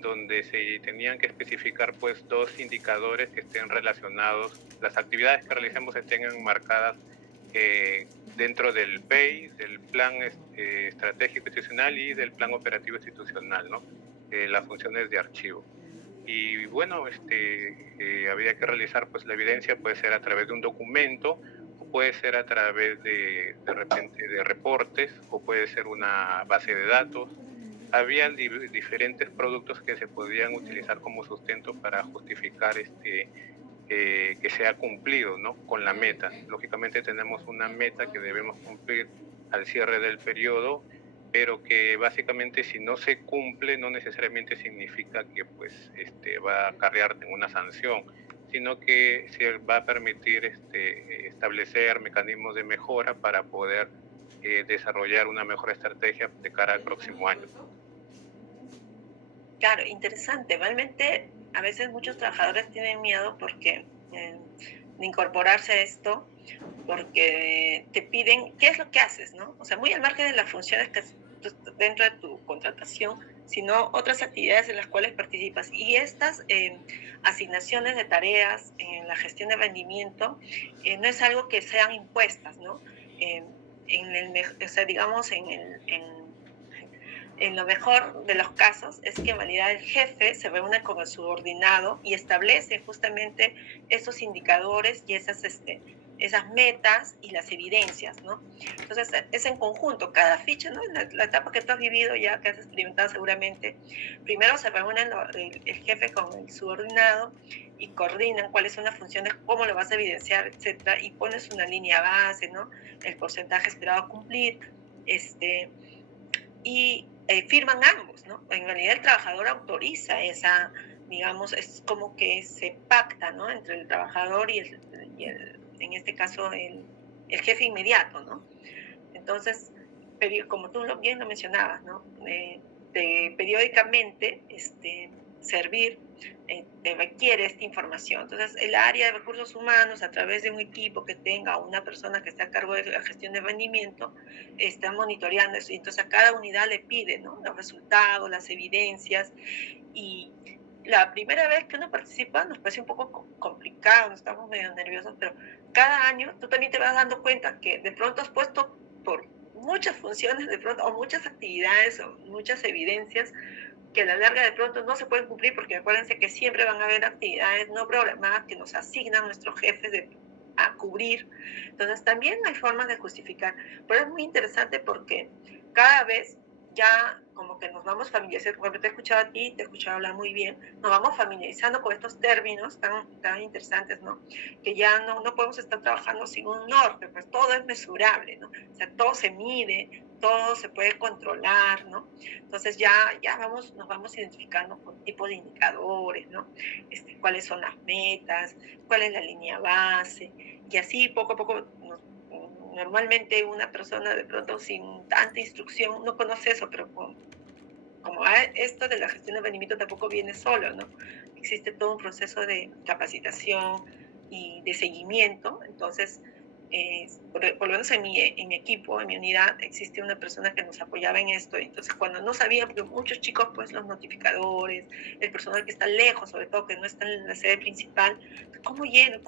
donde se tenían que especificar pues 2 indicadores que estén relacionados, las actividades que realicemos estén enmarcadas dentro del PEI, del Plan Estratégico Institucional y del Plan Operativo Institucional, ¿no? Las funciones de archivo. Y bueno, había que realizar pues la evidencia, puede ser a través de un documento, o puede ser a través de repente de reportes, o puede ser una base de datos. Había diferentes productos que se podían utilizar como sustento para justificar que sea cumplido, ¿no? Con la meta. Lógicamente tenemos una meta que debemos cumplir al cierre del periodo, pero que básicamente si no se cumple no necesariamente significa que pues va a acarrear una sanción, sino que se va a permitir establecer mecanismos de mejora para poder desarrollar una mejor estrategia de cara al próximo año. Claro, interesante. Realmente a veces muchos trabajadores tienen miedo de incorporarse a esto, porque te piden, ¿qué es lo que haces, no? O sea, muy al margen de las funciones que dentro de tu contratación, sino otras actividades en las cuales participas. Y estas asignaciones de tareas en la gestión de rendimiento no es algo que sean impuestas, ¿no? O sea, digamos, en lo mejor de los casos es que en realidad el jefe se reúne con el subordinado y establece justamente esos indicadores y esas metas y las evidencias, ¿no? Entonces es en conjunto, cada ficha, ¿no? La etapa que tú has vivido ya, que has experimentado seguramente, primero se reúnen el jefe con el subordinado y coordinan cuáles son las funciones, cómo lo vas a evidenciar, etcétera, y pones una línea base, ¿no? El porcentaje esperado a cumplir, y firman ambos, ¿no? En realidad el trabajador autoriza esa, digamos, es como que se pacta, ¿no? Entre el trabajador y en este caso, el jefe inmediato, ¿no? Entonces, como tú bien lo mencionabas, ¿no? Periódicamente, servir requiere esta información. Entonces, el área de recursos humanos, a través de un equipo que tenga una persona que esté a cargo de la gestión de rendimiento, está monitoreando eso. Y entonces, a cada unidad le pide, ¿no? Los resultados, las evidencias. Y la primera vez que uno participa nos parece un poco complicado, nos estamos medio nerviosos, pero cada año tú también te vas dando cuenta que de pronto has puesto por muchas funciones de pronto, o muchas actividades, o muchas evidencias que a la larga de pronto no se pueden cumplir, porque acuérdense que siempre van a haber actividades no programadas que nos asignan nuestros jefes a cubrir. Entonces también hay formas de justificar, pero es muy interesante porque cada vez ya como que nos vamos familiarizando, por ejemplo, te he escuchado a ti, te he escuchado hablar muy bien, nos vamos familiarizando con estos términos tan interesantes, ¿no? Que ya no podemos estar trabajando sin un norte, pues todo es mesurable, ¿no? O sea, todo se mide, todo se puede controlar, ¿no? Entonces ya nos vamos identificando con tipos de indicadores, ¿no? Cuáles son las metas, cuál es la línea base, y así poco a poco normalmente una persona de pronto sin tanta instrucción no conoce eso, pero como esto de la gestión de rendimiento tampoco viene solo, ¿no? Existe todo un proceso de capacitación y de seguimiento. Entonces, por lo menos en mi equipo, en mi unidad, existe una persona que nos apoyaba en esto. Entonces, cuando no sabía, porque muchos chicos, pues los notificadores, el personal que está lejos, sobre todo que no está en la sede principal, ¿cómo lleno?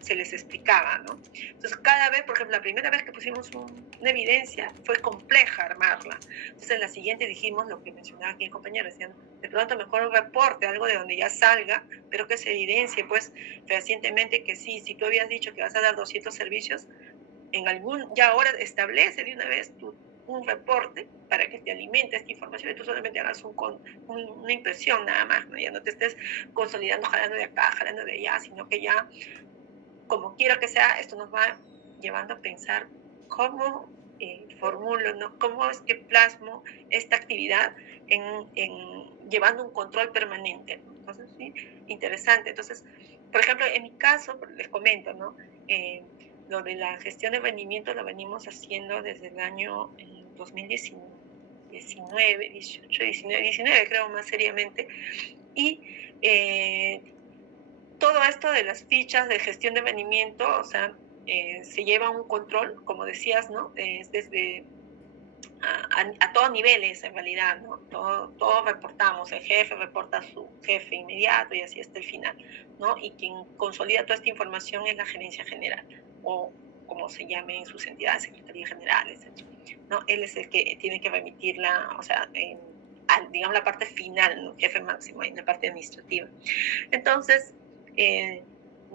Se les explicaba, ¿no? Entonces, cada vez, por ejemplo, la primera vez que pusimos una evidencia, fue compleja armarla. Entonces, en la siguiente dijimos lo que mencionaba aquí el compañero, decían, de pronto mejor un reporte, algo de donde ya salga, pero que se evidencie, pues, fehacientemente que sí, si tú habías dicho que vas a dar 200 servicios, ya ahora establece de una vez un reporte para que te alimente esta información y tú solamente hagas una impresión nada más, ¿no? Ya no te estés consolidando, jalando de acá, jalando de allá, sino que ya, como quiera que sea, esto nos va llevando a pensar cómo formulo, ¿no? Cómo es que plasmo esta actividad llevando un control permanente, ¿no? Entonces, sí, interesante. Entonces, por ejemplo, en mi caso, les comento, ¿no? Lo de la gestión de rendimiento lo venimos haciendo desde el año 2019, 18, 19 creo más seriamente, y todo esto de las fichas de gestión de rendimiento, o sea, se lleva un control, como decías, ¿no? Es desde a todos niveles, en realidad, ¿no? Todos reportamos, el jefe reporta a su jefe inmediato y así hasta el final, ¿no? Y quien consolida toda esta información es la gerencia general, o como se llame en sus entidades, secretaría general, etc., ¿no? Él es el que tiene que remitirla, o sea, digamos, la parte final, ¿no? Jefe máximo, en la parte administrativa. Entonces,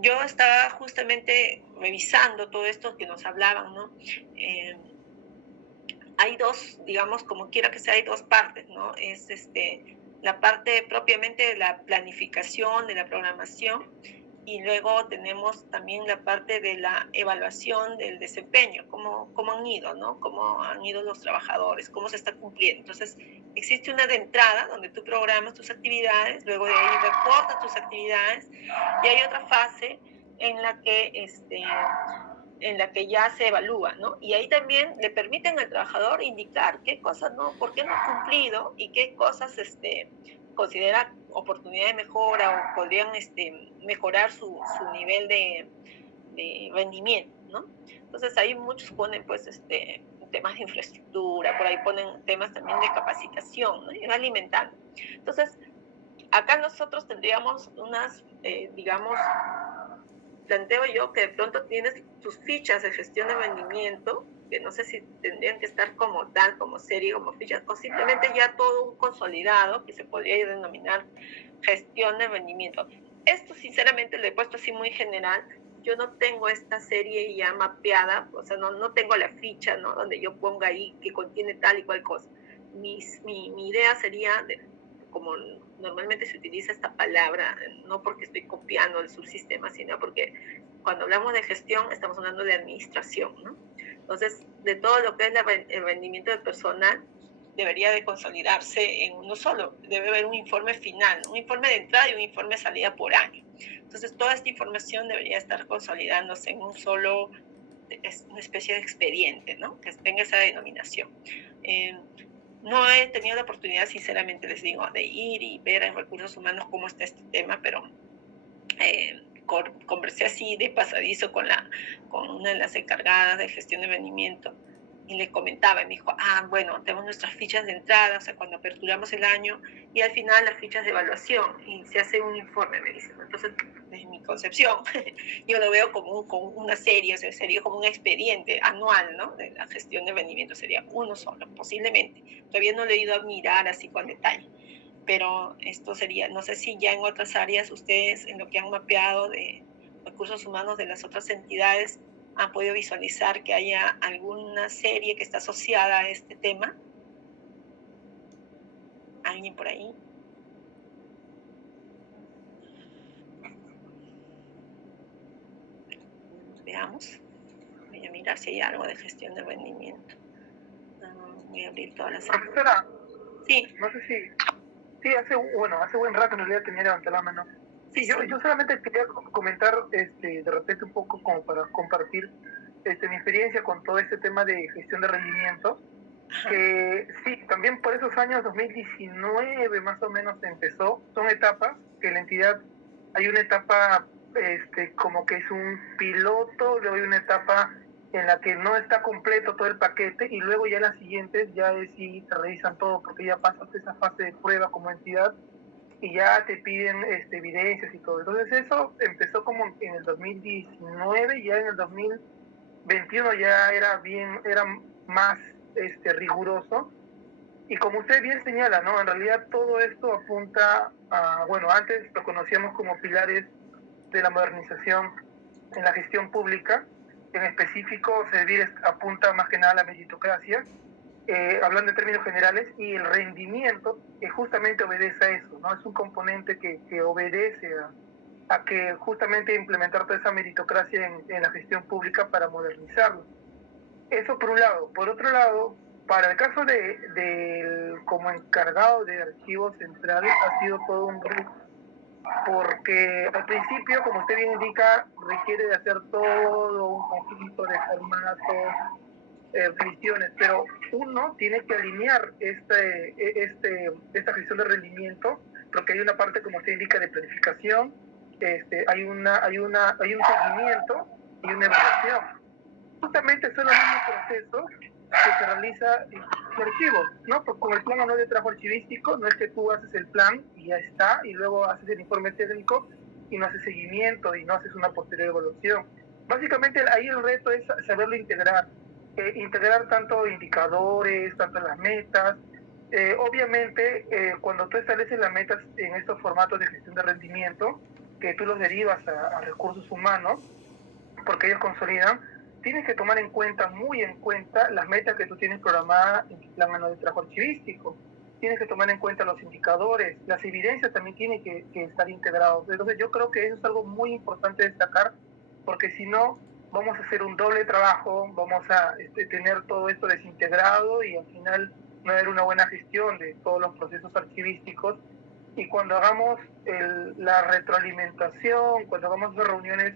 yo estaba justamente revisando todo esto que nos hablaban, ¿no? Hay dos, digamos, como quiera que sea, hay dos partes, ¿no? Es la parte propiamente de la planificación, de la programación, y luego tenemos también la parte de la evaluación del desempeño, cómo han ido, ¿no? Cómo han ido los trabajadores, cómo se está cumpliendo. Entonces, existe una de entrada donde tú programas tus actividades, luego de ahí reportas tus actividades, y hay otra fase en la que ya se evalúa, ¿no? Y ahí también le permiten al trabajador indicar qué cosas no, por qué no ha cumplido y qué cosas considera oportunidad de mejora o podrían mejorar su nivel de rendimiento, ¿no? Entonces ahí muchos ponen pues temas de infraestructura, por ahí ponen temas también de capacitación, ¿no? Y va alimentando. Entonces, acá nosotros tendríamos unas, digamos, planteo yo que de pronto tienes tus fichas de gestión de rendimiento, que no sé si tendrían que estar como tal, como serie, como fichas, o simplemente ya todo un consolidado que se podría denominar gestión de rendimiento. Esto sinceramente lo he puesto así muy general. Yo no tengo esta serie ya mapeada, o sea, no tengo la ficha, ¿no? Donde yo ponga ahí que contiene tal y cual cosa. Mi idea sería, como normalmente se utiliza esta palabra, no porque estoy copiando el subsistema, sino porque cuando hablamos de gestión estamos hablando de administración, ¿no? Entonces, de todo lo que es el rendimiento del personal, debería de consolidarse en uno solo. Debe haber un informe final, un informe de entrada y un informe de salida por año. Entonces, toda esta información debería estar consolidándose en un solo, es una especie de expediente, ¿no? Que tenga esa denominación. No he tenido la oportunidad, sinceramente les digo, de ir y ver en recursos humanos cómo está este tema, pero conversé así de pasadizo con una de las encargadas de gestión de rendimiento y le comentaba y me dijo, bueno, tenemos nuestras fichas de entrada, o sea, cuando aperturamos el año y al final las fichas de evaluación y se hace un informe, me dicen. Entonces, desde mi concepción, yo lo veo como una serie, o sea, sería como un expediente anual, ¿no? De la gestión de rendimiento, sería uno solo, posiblemente. Todavía no lo he ido a mirar así con detalle, pero esto sería, no sé si ya en otras áreas ustedes, en lo que han mapeado de recursos humanos de las otras entidades, han podido visualizar que haya alguna serie que está asociada a este tema. ¿Alguien por ahí? Veamos. Voy a mirar si hay algo de gestión de rendimiento. Voy a abrir todas las... Profesora, sí. No sé si... Sí, hace buen rato en realidad tenía levantado la mano. Sí, yo solamente quería comentar de repente un poco como para compartir mi experiencia con todo este tema de gestión de rendimiento, que sí, también por esos años 2019 más o menos empezó, son etapas que la entidad, hay una etapa como que es un piloto, luego hay una etapa en la que no está completo todo el paquete y luego ya las siguientes ya sí se revisan todo porque ya pasas esa fase de prueba como entidad y ya te piden evidencias y todo. Entonces eso empezó como en el 2019 y ya en el 2021 ya era más riguroso. Y como usted bien señala, ¿no? En realidad todo esto apunta a, antes lo conocíamos como pilares de la modernización en la gestión pública. En específico, servir apunta más que nada a la meritocracia, hablando en términos generales, y el rendimiento justamente obedece a eso, ¿no? Es un componente que obedece a que justamente implementar toda esa meritocracia en la gestión pública para modernizarlo. Eso por un lado. Por otro lado, para el caso del como encargado de archivos central, ha sido todo un reto, porque al principio, como usted bien indica, requiere de hacer todo un conjunto de formatos, revisiones, pero uno tiene que alinear esta gestión de rendimiento, porque hay una parte, como usted indica, de planificación, hay un seguimiento y una evaluación. Justamente son los mismos procesos que se realiza en el archivo, ¿no? Porque con el plan anual de trabajo archivístico no es que tú haces el plan y ya está, y luego haces el informe técnico y no haces seguimiento y no haces una posterior evaluación. Básicamente ahí el reto es saberlo integrar, integrar tanto indicadores, tanto las metas. Obviamente, cuando tú estableces las metas en estos formatos de gestión de rendimiento, que tú los derivas a recursos humanos, porque ellos consolidan, tienes que tomar muy en cuenta las metas que tú tienes programadas en tu plan anual de trabajo archivístico. Tienes que tomar en cuenta los indicadores, las evidencias también tienen que estar integrados. Entonces yo creo que eso es algo muy importante destacar, porque si no, vamos a hacer un doble trabajo, vamos a tener todo esto desintegrado y al final no haber una buena gestión de todos los procesos archivísticos. Y cuando hagamos la retroalimentación, cuando hagamos las reuniones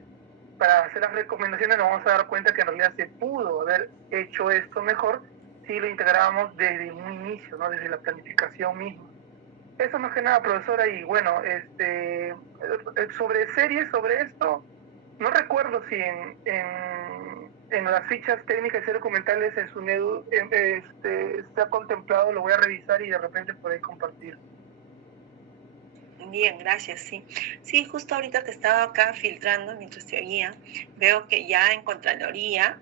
para hacer las recomendaciones, nos vamos a dar cuenta que en realidad se pudo haber hecho esto mejor si lo integrábamos desde un inicio, ¿no? Desde la planificación misma. Eso más que nada, profesora, y sobre series, sobre esto, no recuerdo si en las fichas técnicas y documentales en SUNEDU se ha contemplado, lo voy a revisar y de repente por ahí compartir. Bien, gracias, sí. Sí, justo ahorita que estaba acá filtrando mientras te oía, veo que ya en Contraloría,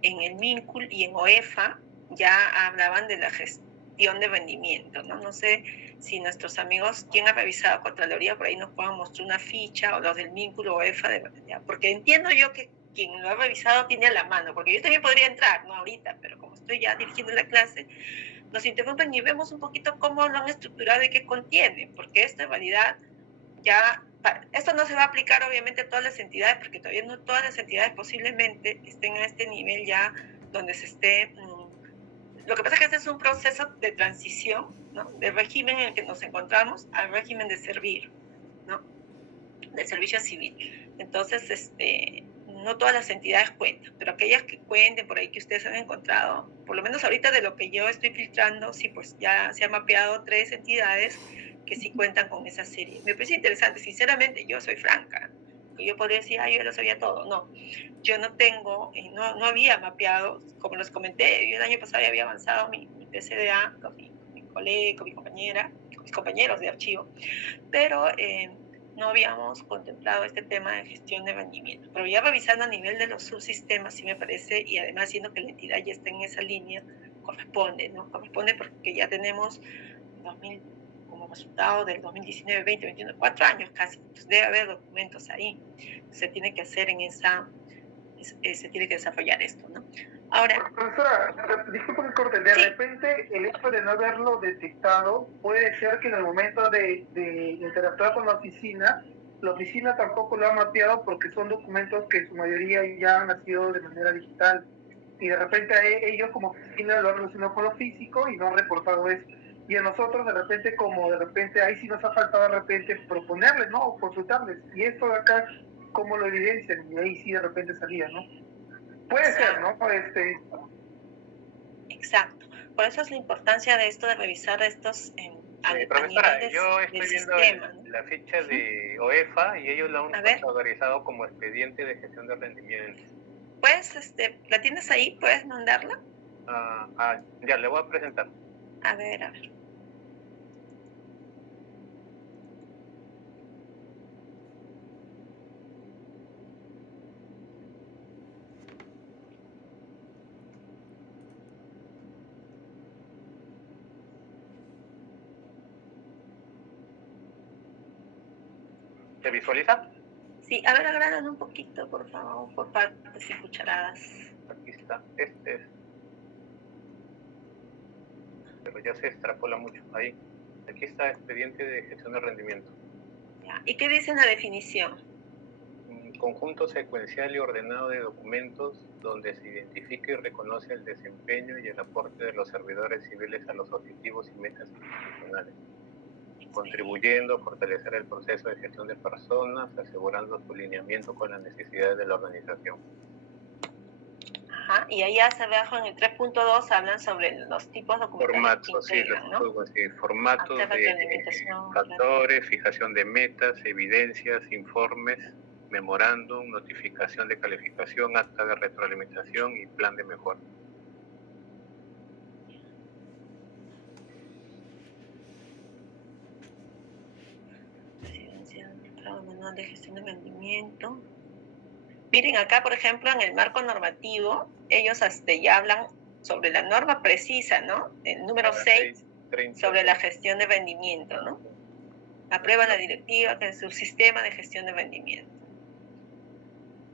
en el MINCUL y en OEFA ya hablaban de la gestión de rendimiento, ¿no? No sé si nuestros amigos, quien ha revisado Contraloría, por ahí nos puedan mostrar una ficha, o los del MINCUL o OEFA, porque entiendo yo que quien lo ha revisado tiene a la mano, porque yo también podría entrar, no ahorita, pero como estoy ya dirigiendo la clase, nos interrumpen y vemos un poquito cómo lo han estructurado y qué contiene, porque esta en realidad ya, esto no se va a aplicar obviamente a todas las entidades, porque todavía no todas las entidades posiblemente estén a este nivel ya donde se esté lo que pasa es que este es un proceso de transición, ¿no? Del régimen en el que nos encontramos al régimen de servir, ¿no? Del servicio civil. Entonces, no todas las entidades cuentan, pero aquellas que cuenten por ahí que ustedes han encontrado, por lo menos ahorita de lo que yo estoy filtrando, sí, pues ya se han mapeado 3 entidades que sí cuentan con esa serie. Me parece interesante, sinceramente, yo soy franca, que yo podría decir, yo lo sabía todo. No, yo no tengo, no había mapeado, como les comenté, yo el año pasado ya había avanzado mi PCDA con mi colega, con mi compañera, con mis compañeros de archivo, pero no habíamos contemplado este tema de gestión de rendimiento. Pero ya revisando a nivel de los subsistemas, sí me parece, y además siendo que la entidad ya está en esa línea, corresponde, ¿no? Corresponde porque ya tenemos 2000, como resultado del 2019, 20, 21, 4 años casi. Entonces debe haber documentos ahí. Se tiene que hacer en esa, se tiene que desarrollar esto, ¿no? Ahora, profesora, disculpe que corte, de repente el hecho de no haberlo detectado puede ser que en el momento de interactuar con la oficina tampoco lo ha mapeado porque son documentos que en su mayoría ya han nacido de manera digital y de repente ellos como oficina lo han relacionado con lo físico y no han reportado eso. Y a nosotros de repente ahí sí nos ha faltado de repente proponerles, ¿no? O consultarles. Y esto de acá, ¿cómo lo evidencian? Y ahí sí de repente salía, ¿no? Puede ser, ¿no? Exacto. Por eso es la importancia de esto, de revisar estos profesora, yo estoy viendo sistema, ¿no? la ficha de OEFA y ellos lo han categorizado como expediente de gestión de rendimiento. Pues, ¿la tienes ahí? ¿Puedes mandarla? Ya, le voy a presentar. A ver. ¿Se visualiza? Sí, a ver, agrádalo un poquito, por favor, por partes y cucharadas. Aquí está, este es. Pero ya se extrapola mucho. Ahí. Aquí está expediente de gestión de rendimiento. Ya. ¿Y qué dice en la definición? Conjunto secuencial y ordenado de documentos donde se identifica y reconoce el desempeño y el aporte de los servidores civiles a los objetivos y metas institucionales, contribuyendo a fortalecer el proceso de gestión de personas, asegurando su alineamiento con las necesidades de la organización. Ajá, y ahí hacia abajo en el 3.2 hablan sobre los tipos documentales que integran, ¿no? Formatos de factores, fijación de metas, evidencias, informes, memorándum, notificación de calificación, acta de retroalimentación y plan de mejora. Manual de gestión de rendimiento. Miren acá, por ejemplo, en el marco normativo, ellos ya hablan sobre la norma precisa, ¿no? El número 6, sobre la gestión de rendimiento, ¿no? Aprueba la directiva que es su sistema de gestión de rendimiento.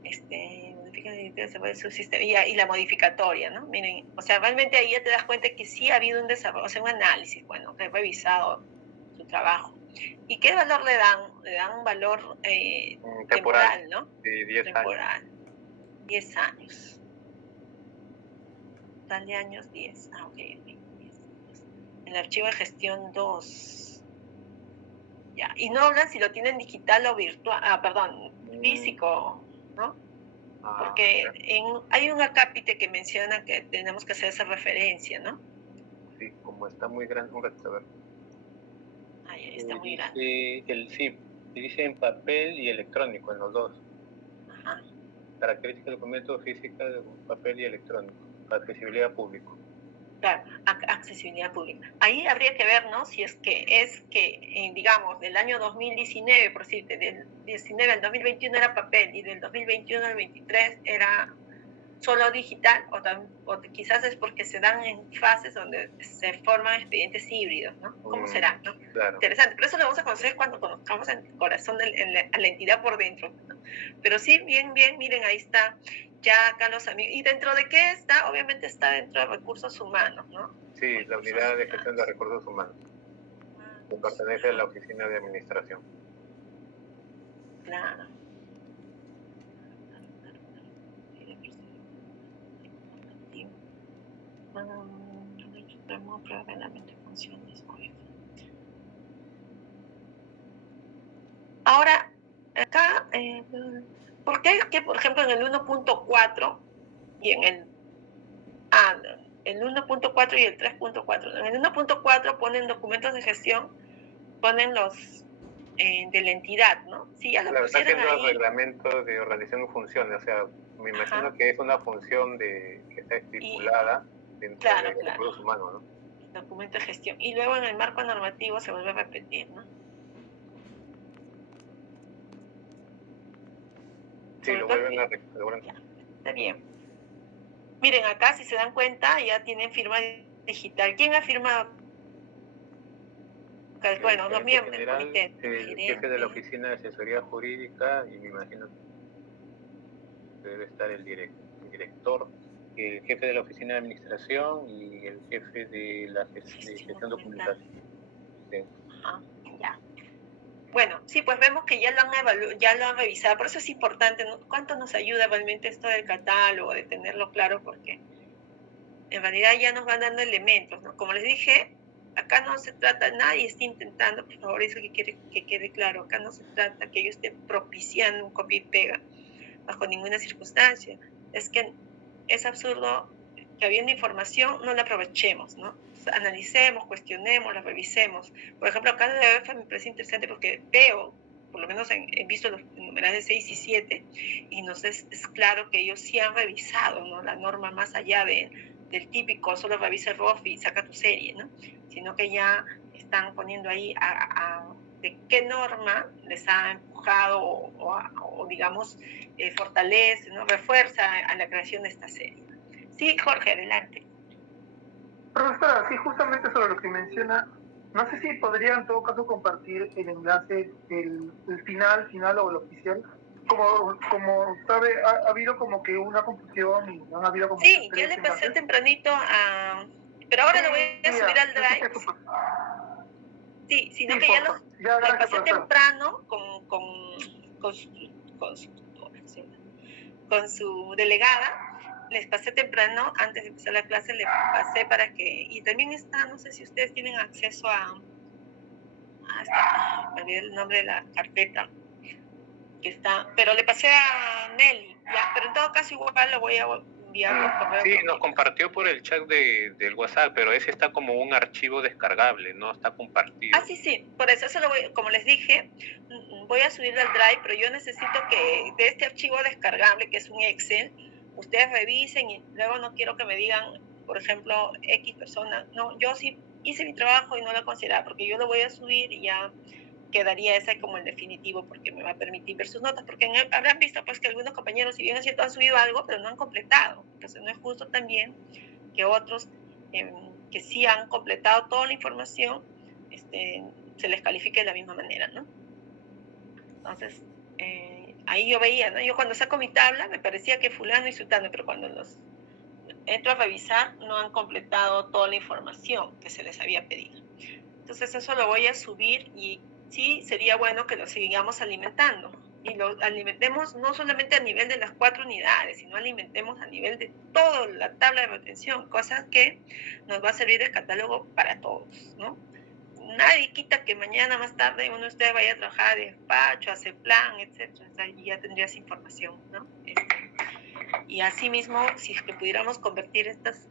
Modifica la directiva, se puede subsistem y la modificatoria, ¿no? Miren, o sea, realmente ahí ya te das cuenta que sí ha habido un desarrollo, o sea, un análisis, bueno, que he revisado su trabajo. ¿Y qué valor le dan? Le dan un valor temporal, ¿no? Sí, 10 temporal. 10 años. Total de años, 10. Ah, ok. 10. El archivo de gestión 2. Ya. Y no hablan si lo tienen digital o virtual, físico, ¿no? Porque hay un acápite que menciona que tenemos que hacer esa referencia, ¿no? Sí, como está muy grande, un rato, a ver. Ahí está muy grande. Sí, dice en papel y electrónico, en los dos. Ajá. Características del documento física de papel y electrónico. Accesibilidad pública. Claro, accesibilidad pública. Ahí habría que ver, ¿no? Si es que, digamos, del año 2019, por decirte, del 19 al 2021 era papel y del 2021 al 23 era solo digital, o quizás es porque se dan en fases donde se forman expedientes híbridos, ¿no? ¿Cómo será? ¿No? Claro. Interesante, pero eso lo vamos a conocer cuando conozcamos el corazón a la entidad por dentro, ¿no? Pero sí, bien, miren, ahí está ya acá los amigos. ¿Y dentro de qué está? Obviamente está dentro de recursos humanos, ¿no? Sí, la unidad de gestión de recursos humanos, que pertenece a la oficina de administración. Claro. Probablemente funciones. Ahora, acá, ¿por qué es que, por ejemplo, en el 1.4 y en el... el 1.4 y el 3.4. En el 1.4 ponen documentos de gestión, ponen los de la entidad, ¿no? Sí, ya lo Claro, está pusieron haciendo el ahí. reglamento de organización y funciones, o sea, me imagino Ajá. que es una función que está estipulada dentro Claro, de claro. recursos humanos, ¿no? Documento de gestión. Y luego en el marco normativo se vuelve a repetir, ¿no? Sí, lo vuelven a recordar. Está bien. Miren, acá si se dan cuenta ya tienen firma digital. ¿Quién ha firmado? Bueno, los miembros del general, comité. el jefe de la oficina de asesoría jurídica, y me imagino que debe estar el director, el jefe de la oficina de administración y el jefe de la gestión documental. Sí. Ajá, ya. Bueno, sí, pues vemos que ya lo han ya lo han revisado, por eso es importante, ¿no? ¿Cuánto nos ayuda realmente esto del catálogo, de tenerlo claro? Porque en realidad ya nos van dando elementos, ¿no? Como les dije, acá no se trata, nadie está intentando, por favor, eso que quede claro, acá no se trata que yo esté propiciando un copia y pega bajo ninguna circunstancia. Es que es absurdo que habiendo información no la aprovechemos, ¿no? Analicemos, cuestionemos, la revisemos. Por ejemplo, acá de la EFA me parece interesante porque veo, por lo menos he visto los numerales 6 y 7, y nos es claro que ellos sí han revisado, ¿no? La norma más allá del típico, solo revisa el ROF y saca tu serie, ¿no? Sino que ya están poniendo ahí de qué norma les ha empujado o digamos, fortalece, ¿no? Refuerza a la creación de esta serie. Sí, Jorge, adelante. Profesora, sí, justamente sobre lo que menciona, no sé si podría en todo caso compartir el enlace, el final o el oficial. Como sabe, ha habido como que una confusión y han habido como sí, que ya le pasé enlaces. tempranito pero ahora lo voy a subir al Drive. Sí, sino que ya lo pasé temprano con su delegada. Les pasé temprano, antes de empezar la clase, le pasé para que... Y también está, no sé si ustedes tienen acceso me olvidé el nombre de la carpeta que está, pero le pasé a Nelly, ya, pero en todo caso igual lo voy a enviar por correo. Sí, nos compartió por el chat del WhatsApp, pero ese está como un archivo descargable, no está compartido. Sí, por eso lo voy, como les dije, voy a subirlo al Drive, pero yo necesito que de este archivo descargable, que es un Excel, ustedes revisen y luego no quiero que me digan, por ejemplo, X persona, no, yo sí hice mi trabajo y no lo consideraba, porque yo lo voy a subir y ya quedaría ese como el definitivo, porque me va a permitir ver sus notas, porque habrán visto pues que algunos compañeros, si bien es cierto, han subido algo, pero no han completado, entonces no es justo también que otros que sí han completado toda la información, se les califique de la misma manera, ¿no? Entonces, ahí yo veía, ¿no? Yo cuando saco mi tabla me parecía que fulano y sutano, pero cuando los entro a revisar no han completado toda la información que se les había pedido. Entonces eso lo voy a subir y sí sería bueno que lo sigamos alimentando. Y lo alimentemos no solamente a nivel de las 4 unidades, sino alimentemos a nivel de toda la tabla de retención, cosa que nos va a servir el catálogo para todos, ¿no? Nadie quita que mañana más tarde uno de ustedes vaya a trabajar de despacho, hacer plan, etcétera, y ya tendrías información, ¿no? Y asimismo, si es que pudiéramos convertir estas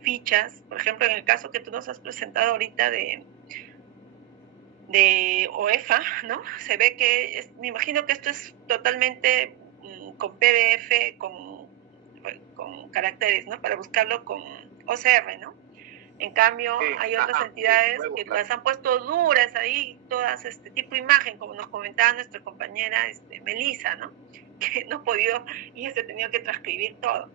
fichas, por ejemplo, en el caso que tú nos has presentado ahorita de OEFA, ¿no? Se ve que, me imagino que esto es totalmente con PDF, con caracteres, ¿no? Para buscarlo con OCR, ¿no? En cambio, hay otras entidades que las han puesto duras ahí, todas tipo imagen, como nos comentaba nuestra compañera Melissa, ¿no? Que no ha podido y se ha tenido que transcribir todo.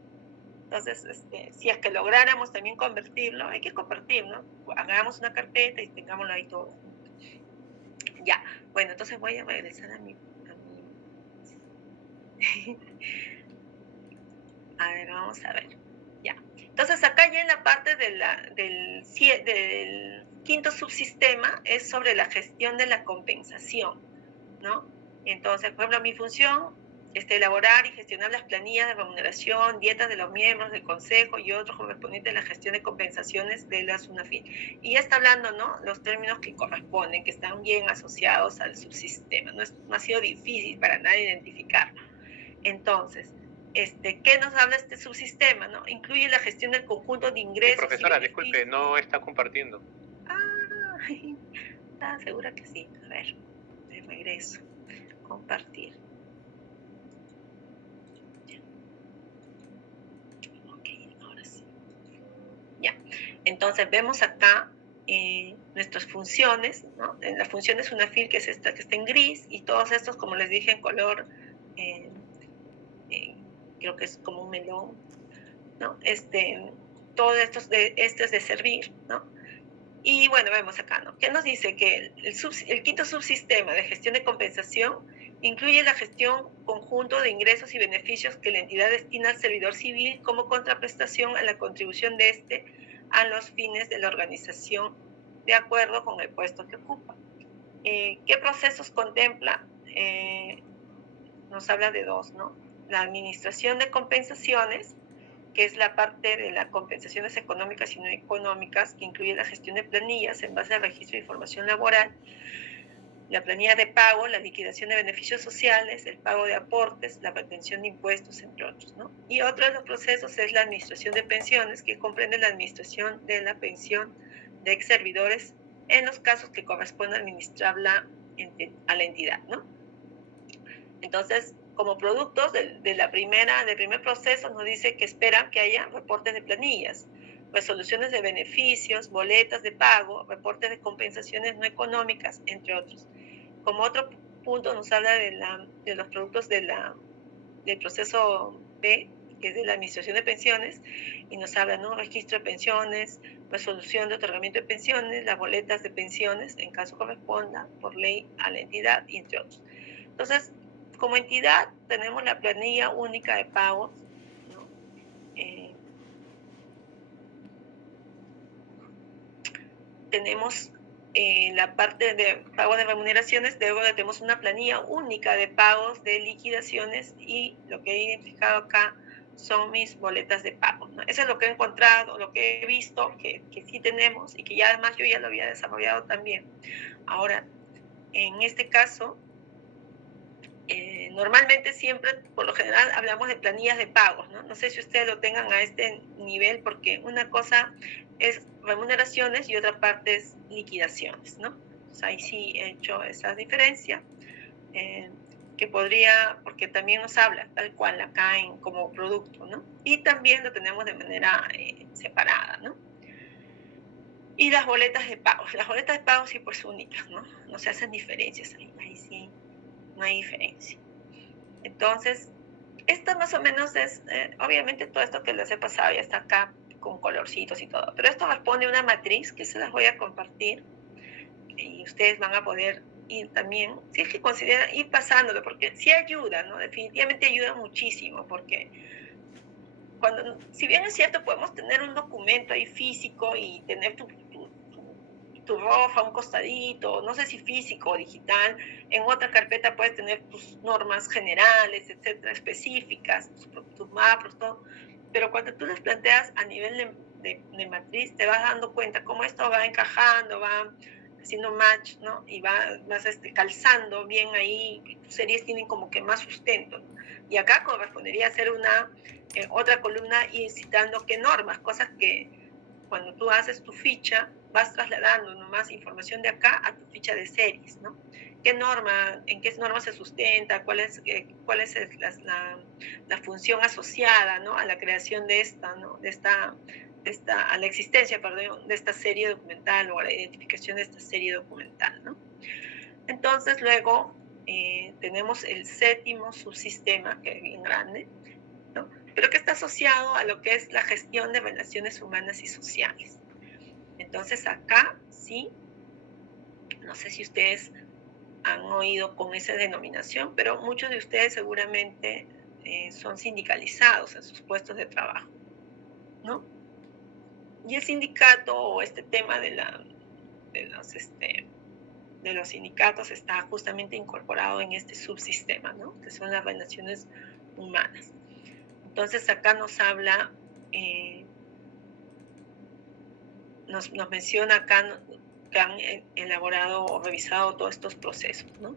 Entonces, si es que lográramos también convertirlo, hay que compartirlo, ¿no? Hagamos una carpeta y tengámoslo ahí todo. Ya, bueno, entonces voy a regresar a mi... A ver, vamos a ver. Ya. Entonces, acá ya en la parte del quinto subsistema es sobre la gestión de la compensación, ¿no? Entonces, por ejemplo, mi función elaborar y gestionar las planillas de remuneración, dietas de los miembros del consejo y otros correspondientes a la gestión de compensaciones de la SUNAFIL. Y ya está hablando, ¿no? Los términos que corresponden, que están bien asociados al subsistema. No ha sido difícil para nadie identificarlo. Entonces, ¿qué nos habla este subsistema, no? Incluye la gestión del conjunto de ingresos. Profesora, disculpe, no está compartiendo. Estaba segura que sí. A ver, de regreso. Compartir. Ok, ahora sí. Ya. Entonces vemos acá nuestras funciones, ¿no? En la función de SUNAFIL, que es esta que está en gris, y todos estos, como les dije, en color, creo que es como un melón, ¿no? Todo esto es de servir, ¿no? Y bueno, vemos acá, ¿no? ¿Qué nos dice? Que el quinto subsistema de gestión de compensación incluye la gestión conjunto de ingresos y beneficios que la entidad destina al servidor civil como contraprestación a la contribución de a los fines de la organización de acuerdo con el puesto que ocupa. ¿Qué procesos contempla? Nos habla de dos, ¿no? La administración de compensaciones, que es la parte de las compensaciones económicas y no económicas, que incluye la gestión de planillas en base al registro de información laboral, la planilla de pago, la liquidación de beneficios sociales, el pago de aportes, la retención de impuestos, entre otros, ¿no? Y otro de los procesos es la administración de pensiones, que comprende la administración de la pensión de ex servidores en los casos que corresponde administrarla a la entidad, ¿no? Entonces, como productos del primer proceso, nos dice que esperan que haya reportes de planillas, resoluciones de beneficios, boletas de pago, reportes de compensaciones no económicas, entre otros. Como otro punto nos habla de los productos del proceso B, que es de la administración de pensiones, y nos habla, ¿no? Registro de pensiones, resolución de otorgamiento de pensiones, las boletas de pensiones, en caso corresponda, por ley a la entidad, y entre otros. Entonces, como entidad tenemos la planilla única de pagos, ¿no? Tenemos la parte de pago de remuneraciones, luego tenemos una planilla única de pagos de liquidaciones y lo que he identificado acá son mis boletas de pago, ¿no? Eso es lo que he encontrado, lo que he visto que sí tenemos y que ya además yo ya lo había desarrollado también. Ahora, en este caso, normalmente siempre, por lo general, hablamos de planillas de pagos, ¿no? No sé si ustedes lo tengan a este nivel, porque una cosa es remuneraciones y otra parte es liquidaciones, ¿no? Entonces, ahí sí he hecho esa diferencia, que podría, porque también nos habla tal cual acá como producto, ¿no? Y también lo tenemos de manera separada, ¿no? Y las boletas de pagos. Las boletas de pagos sí pues únicas, ¿no? No se hacen diferencias ahí sí no hay diferencia. Entonces, esto más o menos es, obviamente todo esto que les he pasado ya está acá con colorcitos y todo, pero esto responde a una matriz que se las voy a compartir y ustedes van a poder ir también, si es que consideran ir pasándolo, porque sí ayuda, ¿no? Definitivamente ayuda muchísimo, porque si bien es cierto, podemos tener un documento ahí físico y tener tu ROFA, un costadito, no sé si físico o digital. En otra carpeta puedes tener tus normas generales, etcétera, específicas, tus macros, todo. Pero cuando tú les planteas a nivel de matriz, te vas dando cuenta cómo esto va encajando, va haciendo match, ¿no? Y vas calzando bien ahí, tus series tienen como que más sustento, ¿no? Y acá correspondería hacer otra columna y citando qué normas, cosas que cuando tú haces tu ficha, vas trasladando nomás información de acá a tu ficha de series, ¿no? ¿Qué norma, en qué norma se sustenta? ¿Cuál es la función asociada, ¿no? A la creación de esta, ¿no? A la existencia, perdón, de esta serie documental o a la identificación de esta serie documental, ¿no? Entonces, luego tenemos el séptimo subsistema, que es bien grande, ¿no? Pero que está asociado a lo que es la gestión de relaciones humanas y sociales. Entonces acá sí, no sé si ustedes han oído con esa denominación, pero muchos de ustedes seguramente son sindicalizados en sus puestos de trabajo, ¿no? Y el sindicato o este tema de los de los sindicatos está justamente incorporado en este subsistema, ¿no? Que son las relaciones humanas. Entonces acá nos habla, nos menciona acá que han elaborado o revisado todos estos procesos, ¿no?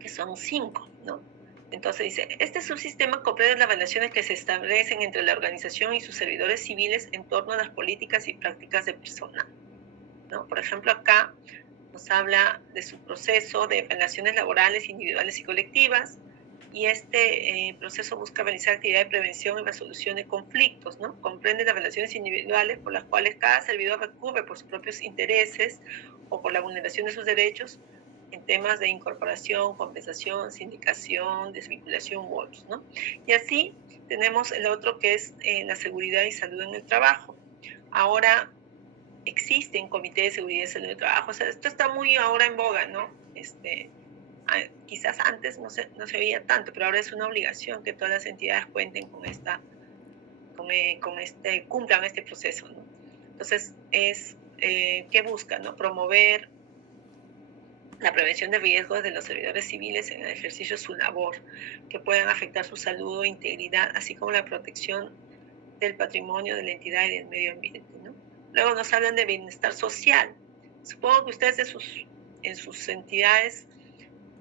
Que son 5, ¿no? Entonces dice, este subsistema comprende las relaciones que se establecen entre la organización y sus servidores civiles en torno a las políticas y prácticas de personal, ¿no? Por ejemplo, acá nos habla de su proceso de relaciones laborales, individuales y colectivas, y este proceso busca realizar actividad de prevención y resolución de conflictos, ¿no? Comprende las relaciones individuales por las cuales cada servidor recurre por sus propios intereses o por la vulneración de sus derechos en temas de incorporación, compensación, sindicación, desvinculación u otros, ¿no? Y así tenemos el otro que es la seguridad y salud en el trabajo. Ahora existen comités de seguridad y salud en el trabajo, o sea, esto está muy ahora en boga, ¿no? Quizás antes no se veía tanto, pero ahora es una obligación que todas las entidades cuenten con cumplan este proceso, ¿no? Entonces, ¿qué busca, no? Promover la prevención de riesgos de los servidores civiles en el ejercicio de su labor, que puedan afectar su salud o integridad, así como la protección del patrimonio de la entidad y del medio ambiente, ¿no? Luego nos hablan de bienestar social. Supongo que ustedes en sus entidades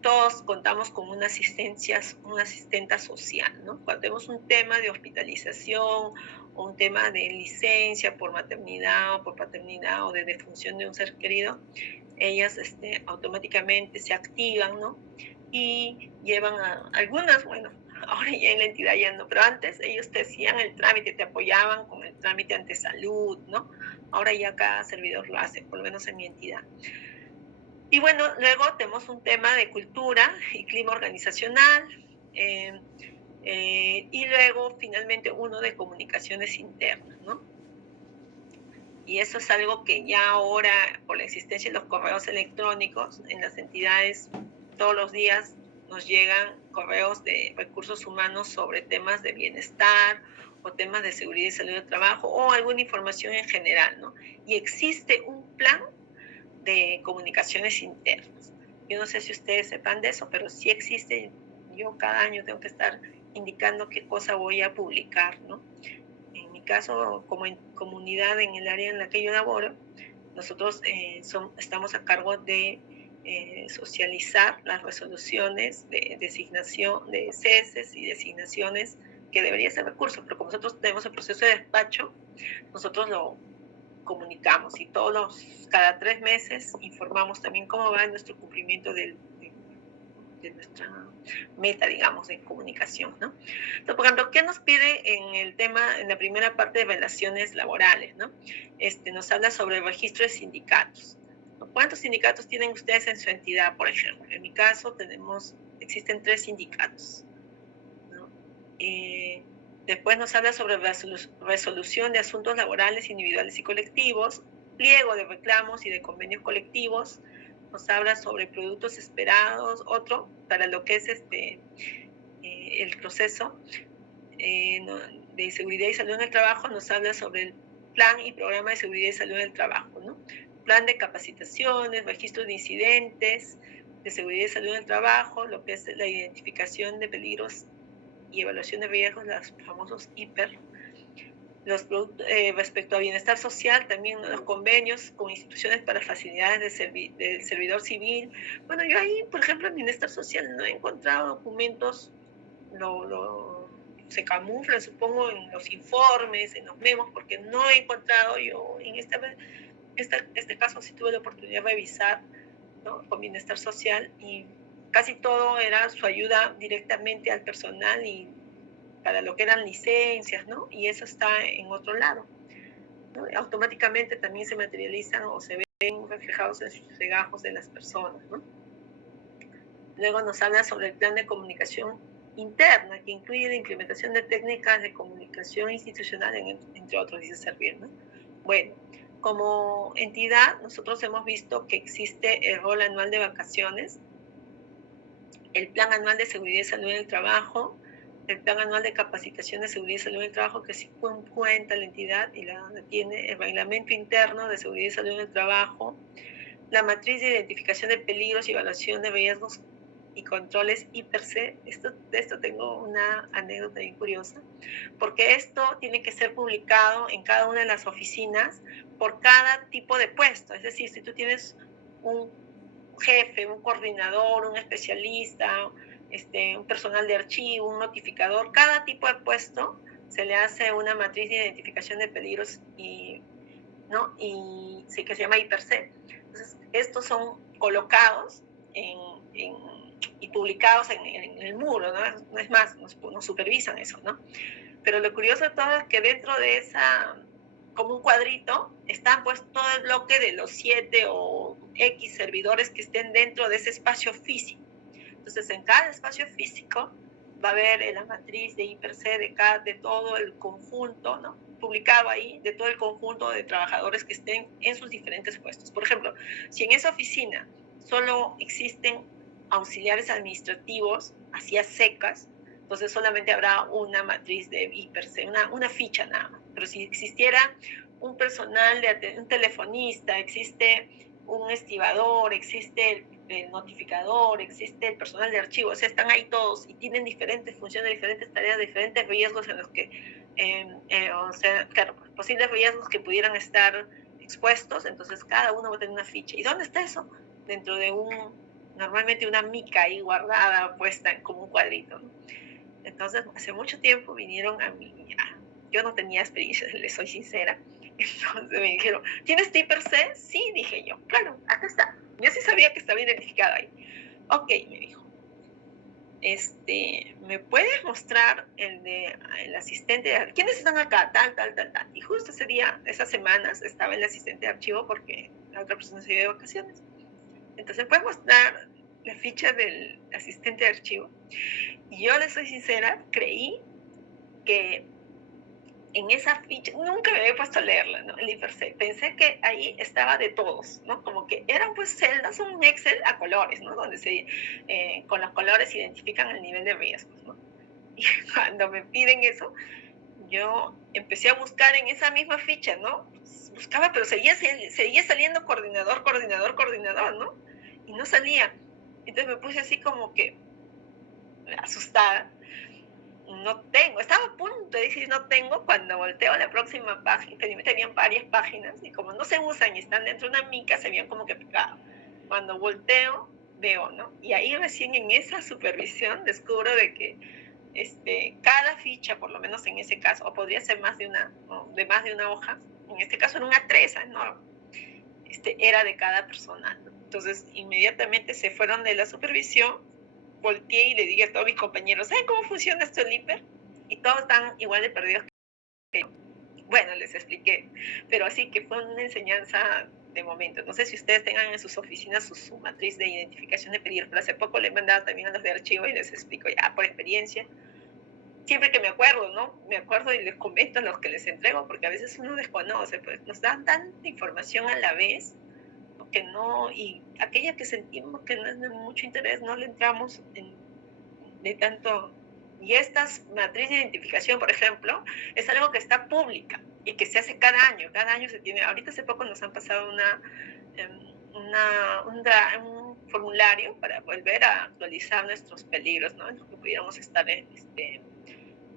todos contamos con una asistenta social, ¿no? Cuando tenemos un tema de hospitalización o un tema de licencia por maternidad o por paternidad o de defunción de un ser querido, ellas automáticamente se activan, ¿no? Y llevan a algunas, bueno, ahora ya en la entidad ya no, pero antes ellos te hacían el trámite, te apoyaban con el trámite ante salud, ¿no? Ahora ya cada servidor lo hace, por lo menos en mi entidad. Y bueno, luego tenemos un tema de cultura y clima organizacional, y luego finalmente uno de comunicaciones internas, ¿no? Y eso es algo que ya ahora, por la existencia de los correos electrónicos, en las entidades todos los días nos llegan correos de recursos humanos sobre temas de bienestar o temas de seguridad y salud del trabajo o alguna información en general, ¿no? Y existe un plan de comunicaciones internas. Yo no sé si ustedes sepan de eso, pero sí existe. Yo cada año tengo que estar indicando qué cosa voy a publicar, ¿no? En mi caso, como en comunidad en el área en la que yo laboro, nosotros estamos a cargo de socializar las resoluciones de designación de ceses y designaciones que debería ser recurso, pero como nosotros tenemos el proceso de despacho, nosotros lo comunicamos y cada 3 meses informamos también cómo va nuestro cumplimiento de nuestra meta, digamos, de comunicación, ¿no? Entonces, por ejemplo, ¿qué nos pide en el tema, en la primera parte de relaciones laborales, ¿no? Nos habla sobre el registro de sindicatos. ¿Cuántos sindicatos tienen ustedes en su entidad, por ejemplo? En mi caso existen 3 sindicatos, ¿no? Después nos habla sobre resolución de asuntos laborales individuales y colectivos, pliego de reclamos y de convenios colectivos, nos habla sobre productos esperados, otro para lo que es el proceso de seguridad y salud en el trabajo, nos habla sobre el plan y programa de seguridad y salud en el trabajo, ¿no? Plan de capacitaciones, registro de incidentes de seguridad y salud en el trabajo, lo que es la identificación de peligros y evaluación de riesgos, los famosos IPER. Respecto a bienestar social, también los convenios con instituciones para facilidades del servidor civil. Bueno, yo ahí, por ejemplo, en bienestar social no he encontrado documentos, se camuflan, supongo, en los informes, en los memos, porque no he encontrado yo en este caso sí tuve la oportunidad de revisar, ¿no? Con bienestar social y casi todo era su ayuda directamente al personal y para lo que eran licencias, ¿no? Y eso está en otro lado, ¿no? Automáticamente también se materializan o se ven reflejados en sus legajos de las personas, ¿no? Luego nos habla sobre el plan de comunicación interna, que incluye la implementación de técnicas de comunicación institucional, entre otros, dice servir, ¿no? Bueno, como entidad, nosotros hemos visto que existe el rol anual de vacaciones, el plan anual de seguridad y salud en el trabajo, el plan anual de capacitación de seguridad y salud en el trabajo, que sí cuenta la entidad y la tiene, el reglamento interno de seguridad y salud en el trabajo, la matriz de identificación de peligros y evaluación de riesgos y controles IPRC. De esto tengo una anécdota bien curiosa, porque esto tiene que ser publicado en cada una de las oficinas por cada tipo de puesto. Es decir, si tú tienes un jefe, un coordinador, un especialista, un personal de archivo, un notificador, cada tipo de puesto se le hace una matriz de identificación de peligros ¿no? Y sí, que se llama IPRC. Entonces, estos son colocados y publicados en el muro, ¿no? No es más, nos supervisan eso, ¿no? Pero lo curioso de todo es que dentro de esa, como un cuadrito, están pues todo el bloque de los 7 o X servidores que estén dentro de ese espacio físico. Entonces, en cada espacio físico va a haber la matriz de IPRC de todo el conjunto, ¿no? Publicado ahí, de todo el conjunto de trabajadores que estén en sus diferentes puestos. Por ejemplo, si en esa oficina solo existen auxiliares administrativos, así a secas, entonces solamente habrá una matriz de IPRC, una ficha nada más. Pero si existiera un personal, un telefonista, existe un estibador, existe el notificador, existe el personal de archivo, o sea, están ahí todos y tienen diferentes funciones, diferentes tareas, diferentes riesgos en los que, o sea, claro, posibles riesgos que pudieran estar expuestos, entonces cada uno va a tener una ficha. ¿Y dónde está eso? Dentro de normalmente una mica ahí guardada, puesta como un cuadrito, ¿no? Entonces, hace mucho tiempo vinieron a mí, yo no tenía experiencia, les soy sincera, entonces me dijeron, ¿tienes IPRC? Sí, dije yo, claro, acá está. Yo sí sabía que estaba identificado ahí. Ok, me dijo, ¿me puedes mostrar el asistente de quiénes están acá? Tal. Y justo ese día, esas semanas, estaba el asistente de archivo porque la otra persona se iba de vacaciones. Entonces, ¿puedes mostrar la ficha del asistente de archivo? Y yo, les soy sincera, creí que en esa ficha, nunca me había puesto a leerla, ¿no? El IPRC. Pensé que ahí estaba de todos, ¿no? Como que eran pues celdas, un Excel a colores, ¿no? Donde con los colores se identifican el nivel de riesgos, ¿no? Y cuando me piden eso, yo empecé a buscar en esa misma ficha, ¿no? Buscaba, pero seguía saliendo coordinador, ¿no? Y no salía. Entonces me puse así como que asustada. No tengo, estaba a punto de decir no tengo cuando volteo a la próxima página, tenían varias páginas y como no se usan y están dentro de una mica, se habían como que pegado. Cuando volteo, veo, ¿no? Y ahí recién en esa supervisión descubro de que cada ficha, por lo menos en ese caso, o podría ser más de una hoja, en este caso en una treza, ¿no? Era de cada persona. Entonces, inmediatamente se fueron de la supervisión, volteé y le dije a todos mis compañeros, ¿saben cómo funciona esto el hiper? Y todos están igual de perdidos que yo. Bueno, les expliqué, pero así que fue una enseñanza de momento. No sé si ustedes tengan en sus oficinas su matriz de identificación de peligros, pero hace poco le he mandado también a los de archivo y les explico ya por experiencia. Siempre que me acuerdo, ¿no? Me acuerdo y les comento a los que les entrego, porque a veces uno desconoce, pues nos dan tanta información a la vez que no, y aquella que sentimos que no es de mucho interés, no le entramos de tanto. Y estas matriz de identificación, por ejemplo, es algo que está pública y que se hace cada año se tiene. Ahorita hace poco nos han pasado un formulario para volver a actualizar nuestros peligros, ¿no? En los que pudiéramos estar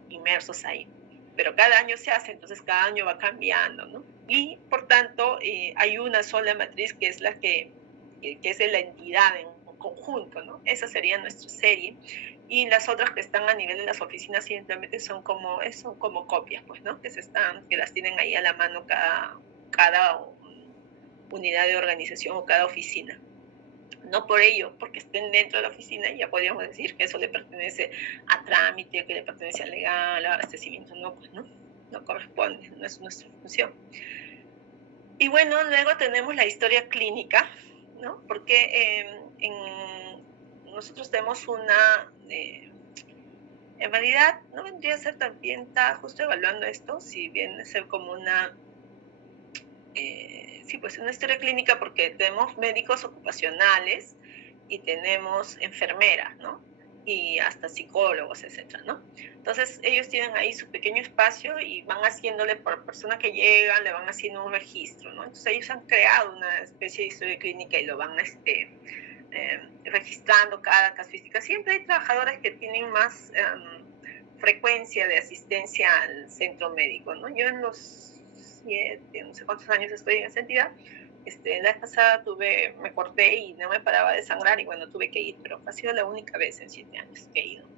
inmersos ahí. Pero cada año se hace, entonces cada año va cambiando, ¿no? Y por tanto hay una sola matriz que es la que es de la entidad en conjunto, ¿no? Esa sería nuestra serie. Y las otras que están a nivel de las oficinas simplemente son como copias, pues, ¿no? Que las tienen ahí a la mano cada unidad de organización o cada oficina. No por ello, porque estén dentro de la oficina, ya podríamos decir que eso le pertenece a trámite, que le pertenece a legal, a abastecimiento, no, pues no corresponde, no es nuestra función. Y bueno, luego tenemos la historia clínica, ¿no? Porque nosotros tenemos en realidad no vendría a ser también, está justo evaluando esto, si viene a ser como una historia clínica, porque tenemos médicos ocupacionales y tenemos enfermeras, ¿no? y hasta psicólogos, etcétera, ¿no? Entonces ellos tienen ahí su pequeño espacio y van haciéndole por persona que llega, le van haciendo un registro, ¿no? Entonces ellos han creado una especie de historia clínica y lo van registrando cada casuística. Siempre hay trabajadores que tienen más frecuencia de asistencia al centro médico, ¿no? Yo en los 7, no sé cuántos años estoy en esa entidad, la vez pasada me corté y no me paraba de sangrar y bueno, tuve que ir, pero ha sido la única vez en 7 años que he ido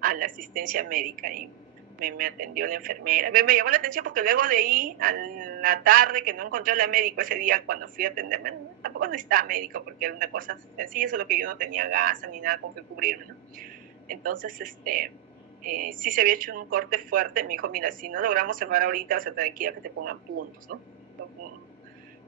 a la asistencia médica y me atendió la enfermera. Me llamó la atención porque luego de ahí, a la tarde, que no encontré a la médico ese día cuando fui a atenderme, tampoco necesitaba médico porque era una cosa sencilla, solo que yo no tenía gasa ni nada con que cubrirme, ¿no? Entonces, sí se había hecho un corte fuerte. Me dijo, mira, si no logramos cerrar ahorita, vas a tener que ir a que te pongan puntos, ¿no?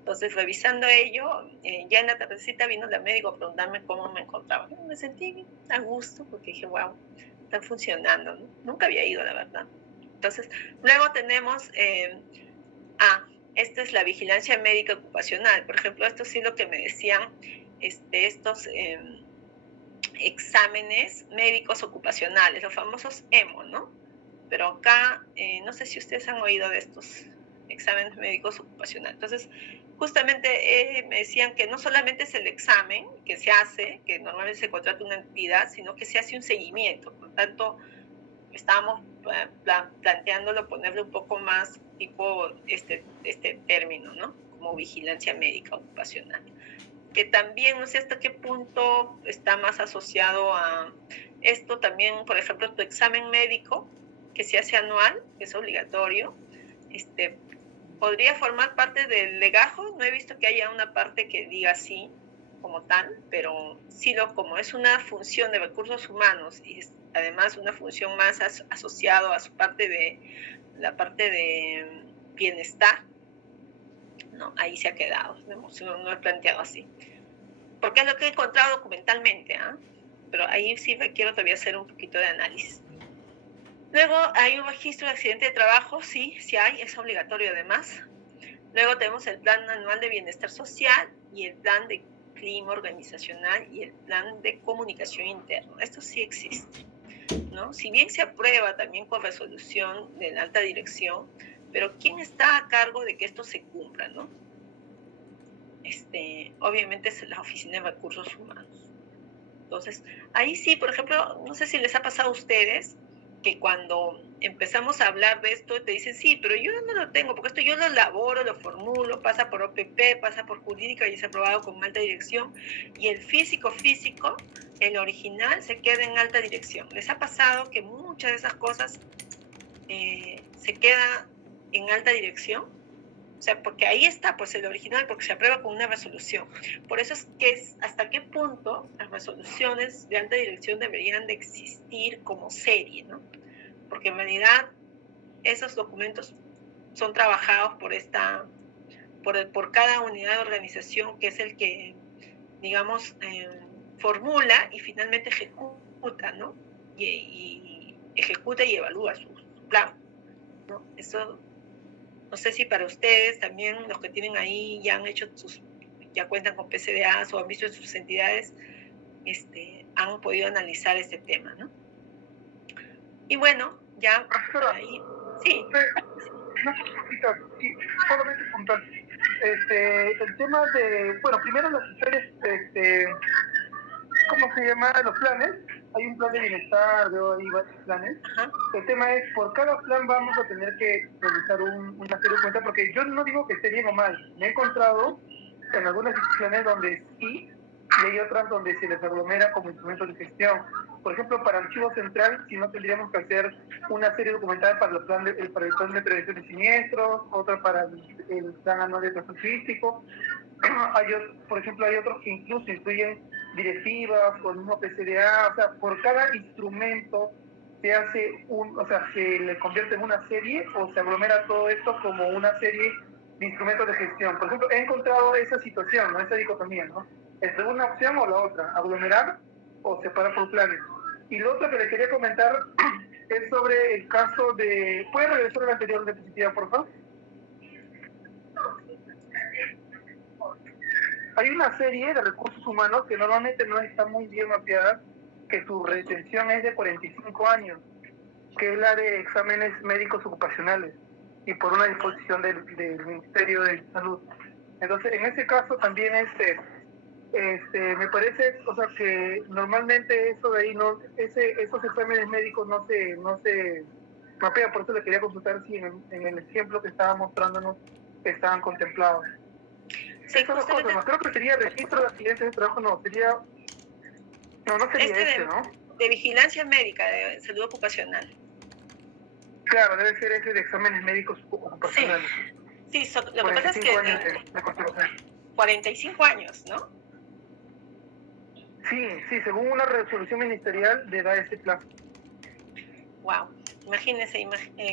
Entonces, revisando ello, ya en la tardecita vino la médico a preguntarme cómo me encontraba. Me sentí a gusto porque dije, wow, están funcionando, ¿no? Nunca había ido, la verdad. Entonces, luego tenemos, esta es la vigilancia médica ocupacional. Por ejemplo, esto sí lo que me decían, estos exámenes médicos ocupacionales, los famosos EMO, ¿no? Pero acá, no sé si ustedes han oído de estos exámenes médicos ocupacionales. Entonces, justamente me decían que no solamente es el examen que se hace, que normalmente se contrata una entidad, sino que se hace un seguimiento. Por tanto, estábamos planteándolo, ponerle un poco más tipo este término, ¿no? Como vigilancia médica ocupacional. Que también no sé hasta qué punto está más asociado a esto también, por ejemplo, tu examen médico, que se hace anual, que es obligatorio, podría formar parte del legajo. No he visto que haya una parte que diga así como tal, pero sí como es una función de recursos humanos y es además una función más asociado a su parte la parte de bienestar, ¿no? Ahí se ha quedado, no he planteado así. Porque es lo que he encontrado documentalmente, ¿eh? Pero ahí sí requiero todavía hacer un poquito de análisis. Luego hay un registro de accidente de trabajo, sí hay, es obligatorio además. Luego tenemos el plan anual de bienestar social y el plan de clima organizacional y el plan de comunicación interna. Esto sí existe, ¿no? Si bien se aprueba también por resolución de la alta dirección, pero ¿quién está a cargo de que esto se cumpla, no? Obviamente es la Oficina de Recursos Humanos. Entonces, ahí sí, por ejemplo, no sé si les ha pasado a ustedes que cuando empezamos a hablar de esto te dicen, sí, pero yo no lo tengo, porque esto yo lo elaboro, lo formulo, pasa por OPP, pasa por jurídica y es aprobado con alta dirección, y el físico, el original, se queda en alta dirección. ¿Les ha pasado que muchas de esas cosas se queda en alta dirección? O sea, porque ahí está pues el original, porque se aprueba con una resolución. Por eso es que hasta qué punto las resoluciones de alta dirección deberían de existir como serie, ¿no? Porque en realidad esos documentos son trabajados por cada unidad de organización, que es el que, digamos, formula y finalmente ejecuta, ¿no? Y ejecuta y evalúa su plan, ¿no? Eso. No sé si para ustedes también, los que tienen ahí, ya cuentan con PCDAs o han visto en sus entidades, han podido analizar este tema, ¿no? Y bueno, ya ahí, sí. Sí, solamente puntual. El tema de, bueno, primero las historias, ¿cómo se llama? Los planes. Hay un plan de bienestar, hay varios planes. Ajá. El tema es, por cada plan vamos a tener que realizar una serie de cuentas, porque yo no digo que esté bien o mal. Me he encontrado en algunas instituciones donde sí, y hay otras donde se les aglomera como instrumento de gestión. Por ejemplo, para Archivo Central, si no tendríamos que hacer una serie documental para el plan de prevención de siniestros, otra para el plan anual de trabajo turístico. Por ejemplo, hay otros que incluso incluyen directivas o el mismo PCDA. O sea, por cada instrumento se hace se le convierte en una serie o se aglomera todo esto como una serie de instrumentos de gestión. Por ejemplo, he encontrado esa situación, ¿no? Esa dicotomía, ¿no? Entre una opción o la otra, aglomerar o separar por planes. Y lo otro que le quería comentar es sobre el caso de... ¿Puede regresar a la anterior diapositiva, por favor? Hay una serie de recursos humanos que normalmente no están muy bien mapeadas que su retención es de 45 años, que es la de exámenes médicos ocupacionales, y por una disposición del Ministerio de Salud. Entonces, en ese caso también me parece, o sea, que normalmente eso de ahí esos exámenes médicos no se mapean. Por eso le quería consultar si en el ejemplo que estaba mostrándonos estaban contemplados. Sí, Esas dos cosas, ¿no? Creo que sería registro de accidentes de trabajo, no sería ¿no? De vigilancia médica de salud ocupacional. Claro, debe ser ese de exámenes médicos ocupacionales. Sí, lo que pasa es que años de conservación. 45 años, ¿no? Sí, según una resolución ministerial le da ese plazo. Wow, imagínense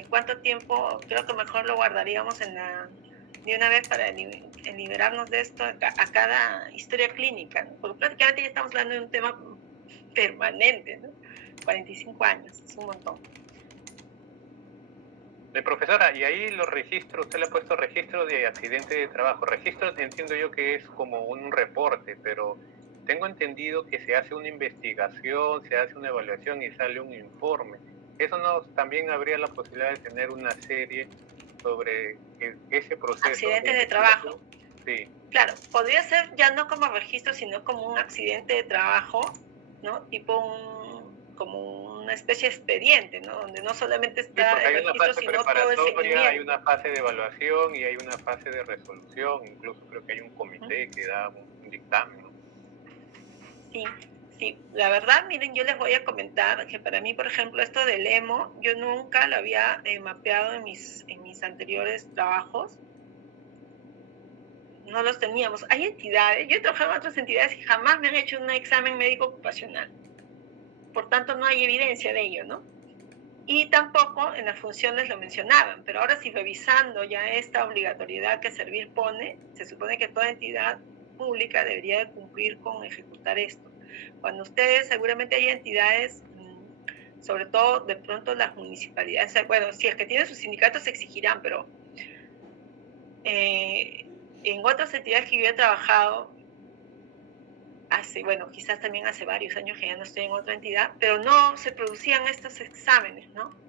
cuánto tiempo. Creo que mejor lo guardaríamos de una vez para liberarnos de esto a cada historia clínica, ¿no? Porque prácticamente ya estamos hablando de un tema permanente, ¿no? 45 años, es un montón. Profesora, y ahí los registros, usted le ha puesto registro de accidente de trabajo. Registro entiendo yo que es como un reporte, pero tengo entendido que se hace una investigación, se hace una evaluación y sale un informe. ¿Eso no también habría la posibilidad de tener una serie sobre ese proceso? Accidentes de trabajo. Sí. Claro, podría ser ya no como registro, sino como un accidente de trabajo, ¿no? Tipo como una especie de expediente, ¿no? Donde no solamente está el registro, sino todo el seguimiento. Hay una fase de evaluación y hay una fase de resolución, incluso creo que hay un comité que da un dictamen, ¿no? Sí, la verdad, miren, yo les voy a comentar que para mí, por ejemplo, esto del EMO, yo nunca lo había mapeado en mis anteriores trabajos. No los teníamos. Hay entidades, yo he trabajado en otras entidades y jamás me han hecho un examen médico ocupacional. Por tanto, no hay evidencia de ello, ¿no? Y tampoco en las funciones lo mencionaban, pero ahora sí, revisando ya esta obligatoriedad que Servir pone, se supone que toda entidad pública debería de cumplir con ejecutar esto. Cuando ustedes, seguramente hay entidades, sobre todo de pronto las municipalidades, bueno, si es que tienen sus sindicatos se exigirán, pero en otras entidades que yo he trabajado, quizás también hace varios años que ya no estoy en otra entidad, pero no se producían estos exámenes, ¿no?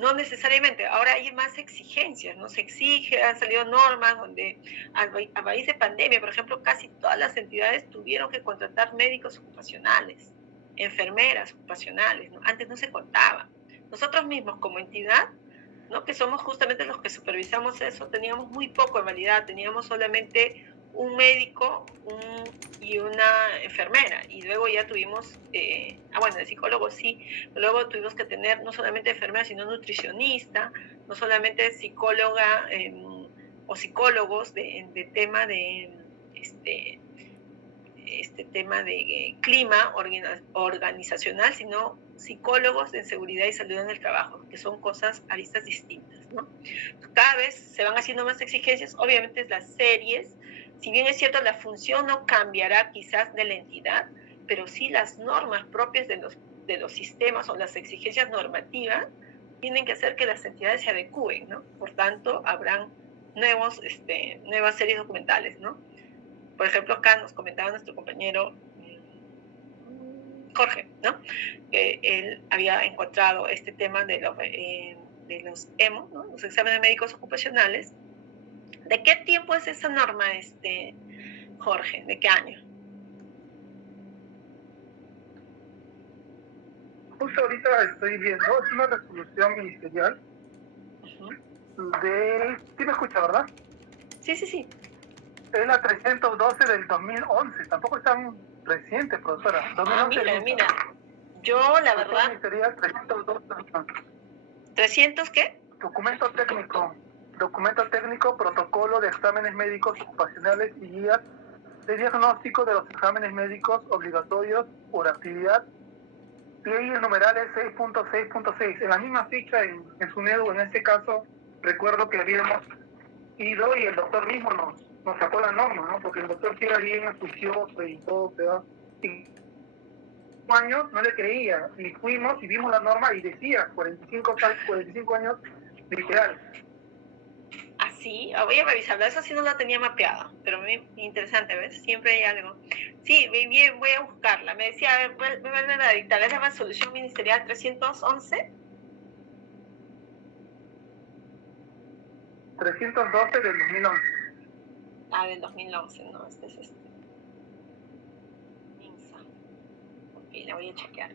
No necesariamente, ahora hay más exigencias, ¿no? Se exige, han salido normas donde a raíz de pandemia, por ejemplo, casi todas las entidades tuvieron que contratar médicos ocupacionales, enfermeras ocupacionales, ¿no? Antes no se contaba. Nosotros mismos como entidad, ¿no? Que somos justamente los que supervisamos eso, teníamos muy poco en realidad, teníamos solamente un médico y una enfermera, y luego ya tuvimos, el psicólogo sí, pero luego tuvimos que tener no solamente enfermera, sino nutricionista, no solamente psicóloga o psicólogos de tema de tema de clima organizacional, sino psicólogos en seguridad y salud en el trabajo, que son aristas distintas, ¿no? Cada vez se van haciendo más exigencias, obviamente las series, si bien es cierto la función no cambiará quizás de la entidad, pero sí las normas propias de los sistemas o las exigencias normativas tienen que hacer que las entidades se adecúen, ¿no? Por tanto, habrán nuevas series documentales, ¿no? Por ejemplo, acá nos comentaba nuestro compañero Jorge, ¿no? Que él había encontrado este tema de los EMO, ¿no? Los exámenes médicos ocupacionales. ¿De qué tiempo es esa norma, Jorge? ¿De qué año? Justo ahorita estoy viendo, es una resolución ministerial ¿Sí me escucha, verdad? Sí. Es la 312 del 2011, tampoco es tan reciente, profesora. 2011, mira, yo la verdad... Ministerial 312. ¿300 qué? Documento técnico, protocolo de exámenes médicos ocupacionales y guías de diagnóstico de los exámenes médicos obligatorios por actividad. Y ahí el numeral es 6.6.6. En la misma ficha, en SUNEDU, en este caso, recuerdo que habíamos ido y el doctor mismo nos sacó la norma, ¿no? Porque el doctor sí era bien astucioso y todo, ¿verdad? Y años no le creía, y fuimos y vimos la norma y decía 45 años literal. Sí, voy a revisarlo. Eso sí no la tenía mapeada, pero muy interesante, ¿ves? Siempre hay algo. Sí, bien, voy a buscarla. Me decía, a ver, vuelve a dictar. ¿Es la resolución ministerial 311? 312 del 2011. Ah, del 2011, no, este es este. INSA. Ok, la voy a chequear.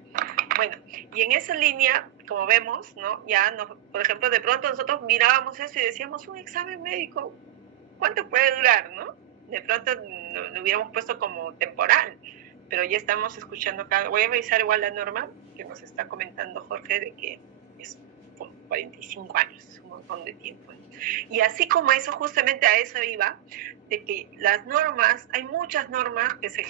Bueno, y en esa línea, como vemos, ¿no? Ya, por ejemplo, de pronto nosotros mirábamos eso y decíamos, un examen médico, ¿cuánto puede durar, no? De pronto lo hubiéramos puesto como temporal, pero ya estamos escuchando acá. Voy a revisar igual la norma que nos está comentando Jorge de que es como 45 años, es un montón de tiempo, ¿no? Y así como eso, justamente a eso iba, de que las normas, hay muchas normas que se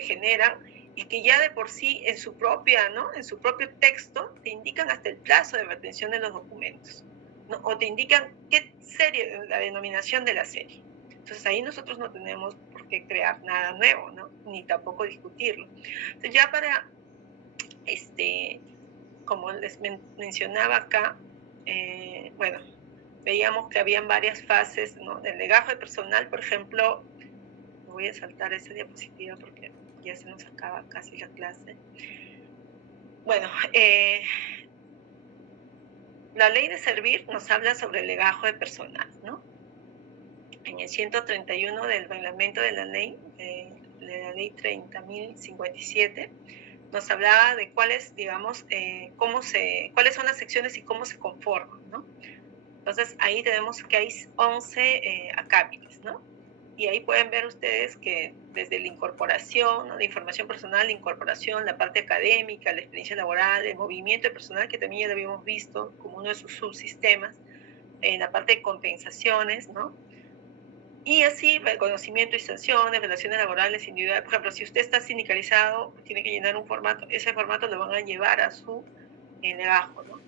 generan y que ya de por sí en su propia, ¿no? En su propio texto te indican hasta el plazo de retención de los documentos, ¿no? O te indican qué serie, la denominación de la serie. Entonces ahí nosotros no tenemos por qué crear nada nuevo, ¿no? Ni tampoco discutirlo. Entonces ya para, como les mencionaba acá, bueno, veíamos que habían varias fases, ¿no? Del legajo de personal, por ejemplo, voy a saltar esa diapositiva porque ya se nos acaba casi la clase. Bueno, la ley de servir nos habla sobre el legajo de personal, ¿no? En el 131 del reglamento de la ley 30.057, nos hablaba de cuáles, digamos, cuáles son las secciones y cómo se conforman, ¿no? Entonces, ahí tenemos que hay 11 acápites, ¿no? Y ahí pueden ver ustedes que desde la incorporación, ¿no? De información personal, la incorporación, la parte académica, la experiencia laboral, el movimiento personal, que también ya lo habíamos visto como uno de sus subsistemas, la parte de compensaciones, ¿no? Y así, reconocimiento y sanciones, relaciones laborales, individuales. Por ejemplo, si usted está sindicalizado, tiene que llenar un formato, ese formato lo van a llevar a su legajo, ¿no?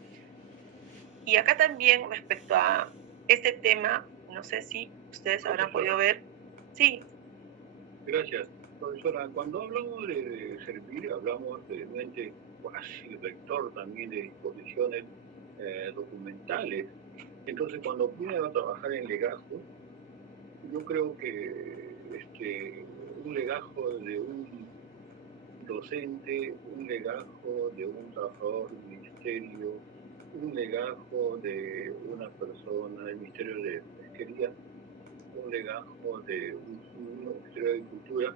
Y acá también, respecto a este tema, no sé si ustedes habrán podido ver. Sí. Gracias. Profesora, cuando hablamos de servir, hablamos de un ente cuasi rector también de disposiciones documentales. Entonces, cuando viene a trabajar en legajo, yo creo que un legajo de un docente, un legajo de un trabajador del ministerio, un legajo de una persona del Ministerio de Pesquería, un legajo de un Ministerio de Agricultura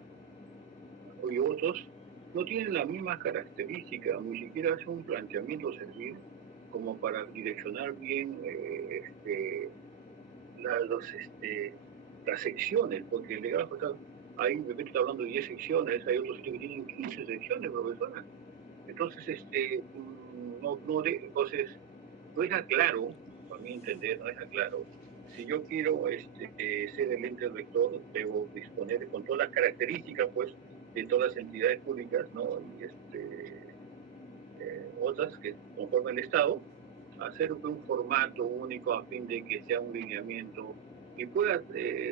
y otros, no tienen las mismas características, ni siquiera hacen un planteamiento servir como para direccionar bien las secciones, porque el legajo está ahí, me está hablando de 10 secciones, hay otros sitios que tienen 15 secciones, profesora. Entonces, entonces, no deja claro, para mí entender, no deja claro. Si yo quiero ser el ente rector, debo disponer con todas las características, pues, de todas las entidades públicas, ¿no? Y otras que conforman el Estado, hacer un formato único a fin de que sea un lineamiento y pueda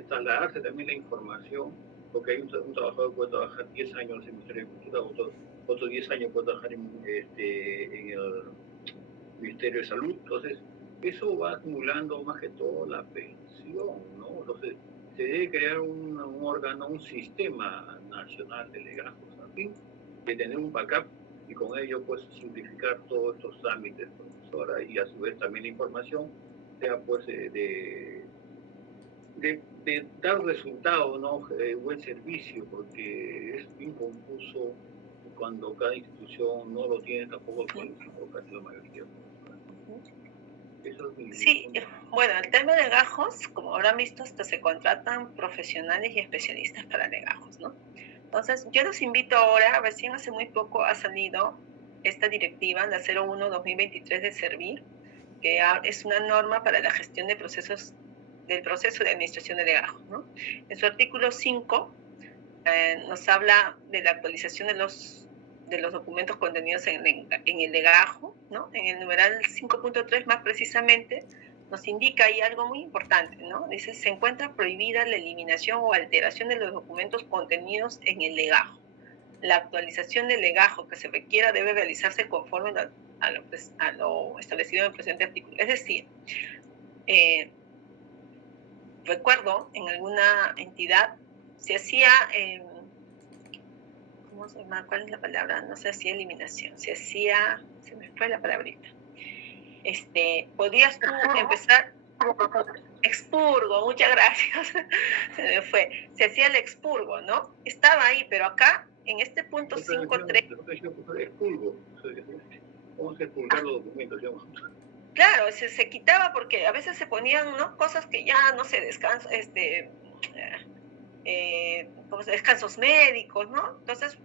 trasladarse también la información, porque hay un trabajador que puede trabajar 10 años en el Ministerio de Cultura, otros 10 años puede trabajar en el Ministerio de Salud. Entonces, eso va acumulando más que todo la pensión, ¿no? Entonces, se debe crear un órgano, un sistema nacional de legajos, a fin de tener un backup y con ello, pues, simplificar todos estos trámites, profesora, y a su vez también la información sea, pues, de dar resultado, ¿no? Buen servicio, porque es bien confuso cuando cada institución no lo tiene tampoco actualizado, casi la mayoría. Sí, bueno, el tema de legajos, como habrán visto, hasta se contratan profesionales y especialistas para legajos, ¿no? Entonces, yo los invito ahora, recién hace muy poco ha salido esta directiva, la 01-2023 de Servir, que es una norma para la gestión de del proceso de administración de legajos, ¿no? En su artículo 5 nos habla de la actualización de los documentos contenidos en el legajo, ¿no? En el numeral 5.3 más precisamente nos indica ahí algo muy importante, ¿no? Dice, se encuentra prohibida la eliminación o alteración de los documentos contenidos en el legajo. La actualización del legajo que se requiera debe realizarse conforme a lo establecido en el presente artículo. Es decir, recuerdo en alguna entidad se hacía, ¿cómo se llama? ¿Cuál es la palabra? No se hacía eliminación, se hacía, se me fue la palabrita. Podías tú empezar, expurgo, muchas gracias, se me fue, se hacía el expurgo, ¿no? Estaba ahí, pero acá, en este punto 5.3... Expulgo, vamos a expulgar los documentos, digamos. Claro, se quitaba porque a veces se ponían, ¿no?, cosas que ya, no sé, descanso, descansos médicos, ¿no? Entonces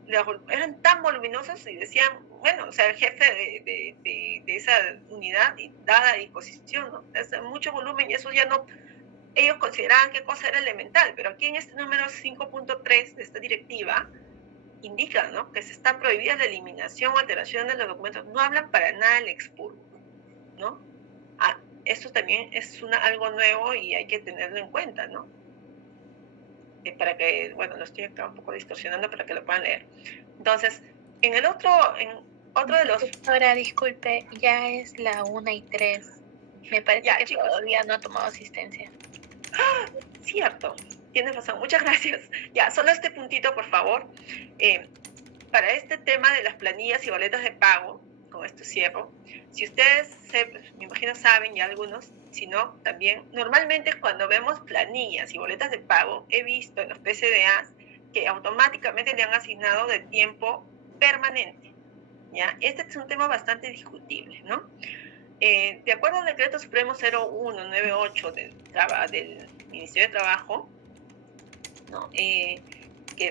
eran tan voluminosos y decían, bueno, o sea, el jefe de esa unidad dada a disposición, ¿no? Es mucho volumen y eso ya no, ellos consideraban que cosa era elemental, pero aquí en este número 5.3 de esta directiva indica, ¿no?, que se está prohibida la eliminación o alteración de los documentos, no hablan para nada del expurgo, ¿no? Esto también es algo nuevo y hay que tenerlo en cuenta, ¿no? Para que, bueno, lo estoy acá un poco distorsionando para que lo puedan leer. Entonces, en otro de los... Doctora, disculpe, ya es la 1:03. Me parece ya, que chicos, todavía no ha tomado asistencia. Cierto, tienes razón, muchas gracias. Ya, solo este puntito, por favor. Para este tema de las planillas y boletas de pago, con esto cierro, si ustedes, me imagino saben ya algunos, si no, también, normalmente cuando vemos planillas y boletas de pago, he visto en los PCDAs que automáticamente le han asignado de tiempo permanente, ¿ya? Este es un tema bastante discutible, ¿no? De acuerdo al Decreto Supremo 0198 del Ministerio de Trabajo, ¿no?, que,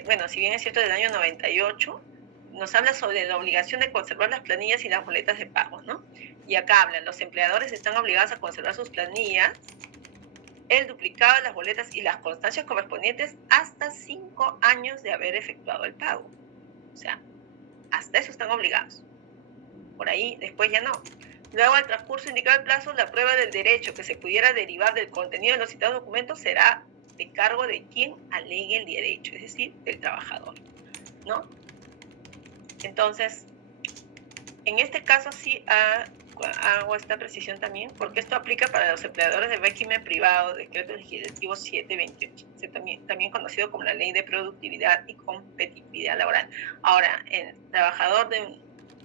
bueno, si bien es cierto, del año 98, nos habla sobre la obligación de conservar las planillas y las boletas de pago, ¿no? Y acá hablan, los empleadores están obligados a conservar sus planillas, el duplicado de las boletas y las constancias correspondientes hasta 5 años de haber efectuado el pago. O sea, hasta eso están obligados. Por ahí, después ya no. Luego, al transcurso indicado el plazo, la prueba del derecho que se pudiera derivar del contenido de los citados documentos será de cargo de quien alegue el derecho, es decir, del trabajador, ¿no? Entonces, en este caso sí hago esta precisión también, porque esto aplica para los empleadores de régimen privado, Decreto Legislativo 728, también conocido como la Ley de Productividad y Competitividad Laboral. Ahora, el trabajador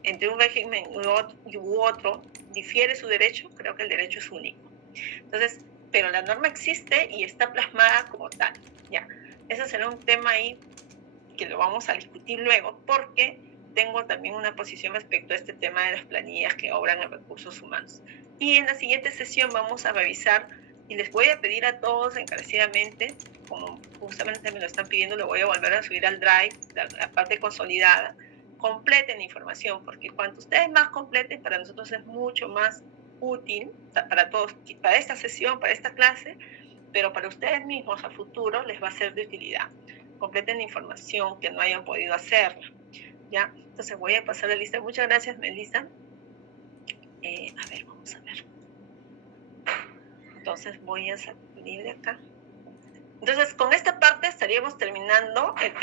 entre un régimen u otro difiere su derecho, creo que el derecho es único. Entonces, pero la norma existe y está plasmada como tal, ¿ya? Ese será un tema ahí que lo vamos a discutir luego, porque tengo también una posición respecto a este tema de las planillas que obran en recursos humanos. Y en la siguiente sesión vamos a revisar, y les voy a pedir a todos encarecidamente, como justamente me lo están pidiendo, lo voy a volver a subir al Drive, la parte consolidada, completen la información, porque cuanto ustedes más completen, para nosotros es mucho más útil, para todos, para esta sesión, para esta clase, pero para ustedes mismos a futuro les va a ser de utilidad. Completen la información que no hayan podido hacerla, ¿ya? Entonces voy a pasar la lista. Muchas gracias, Melissa. A ver, vamos a ver. Entonces voy a salir de acá. Entonces, con esta parte estaríamos terminando el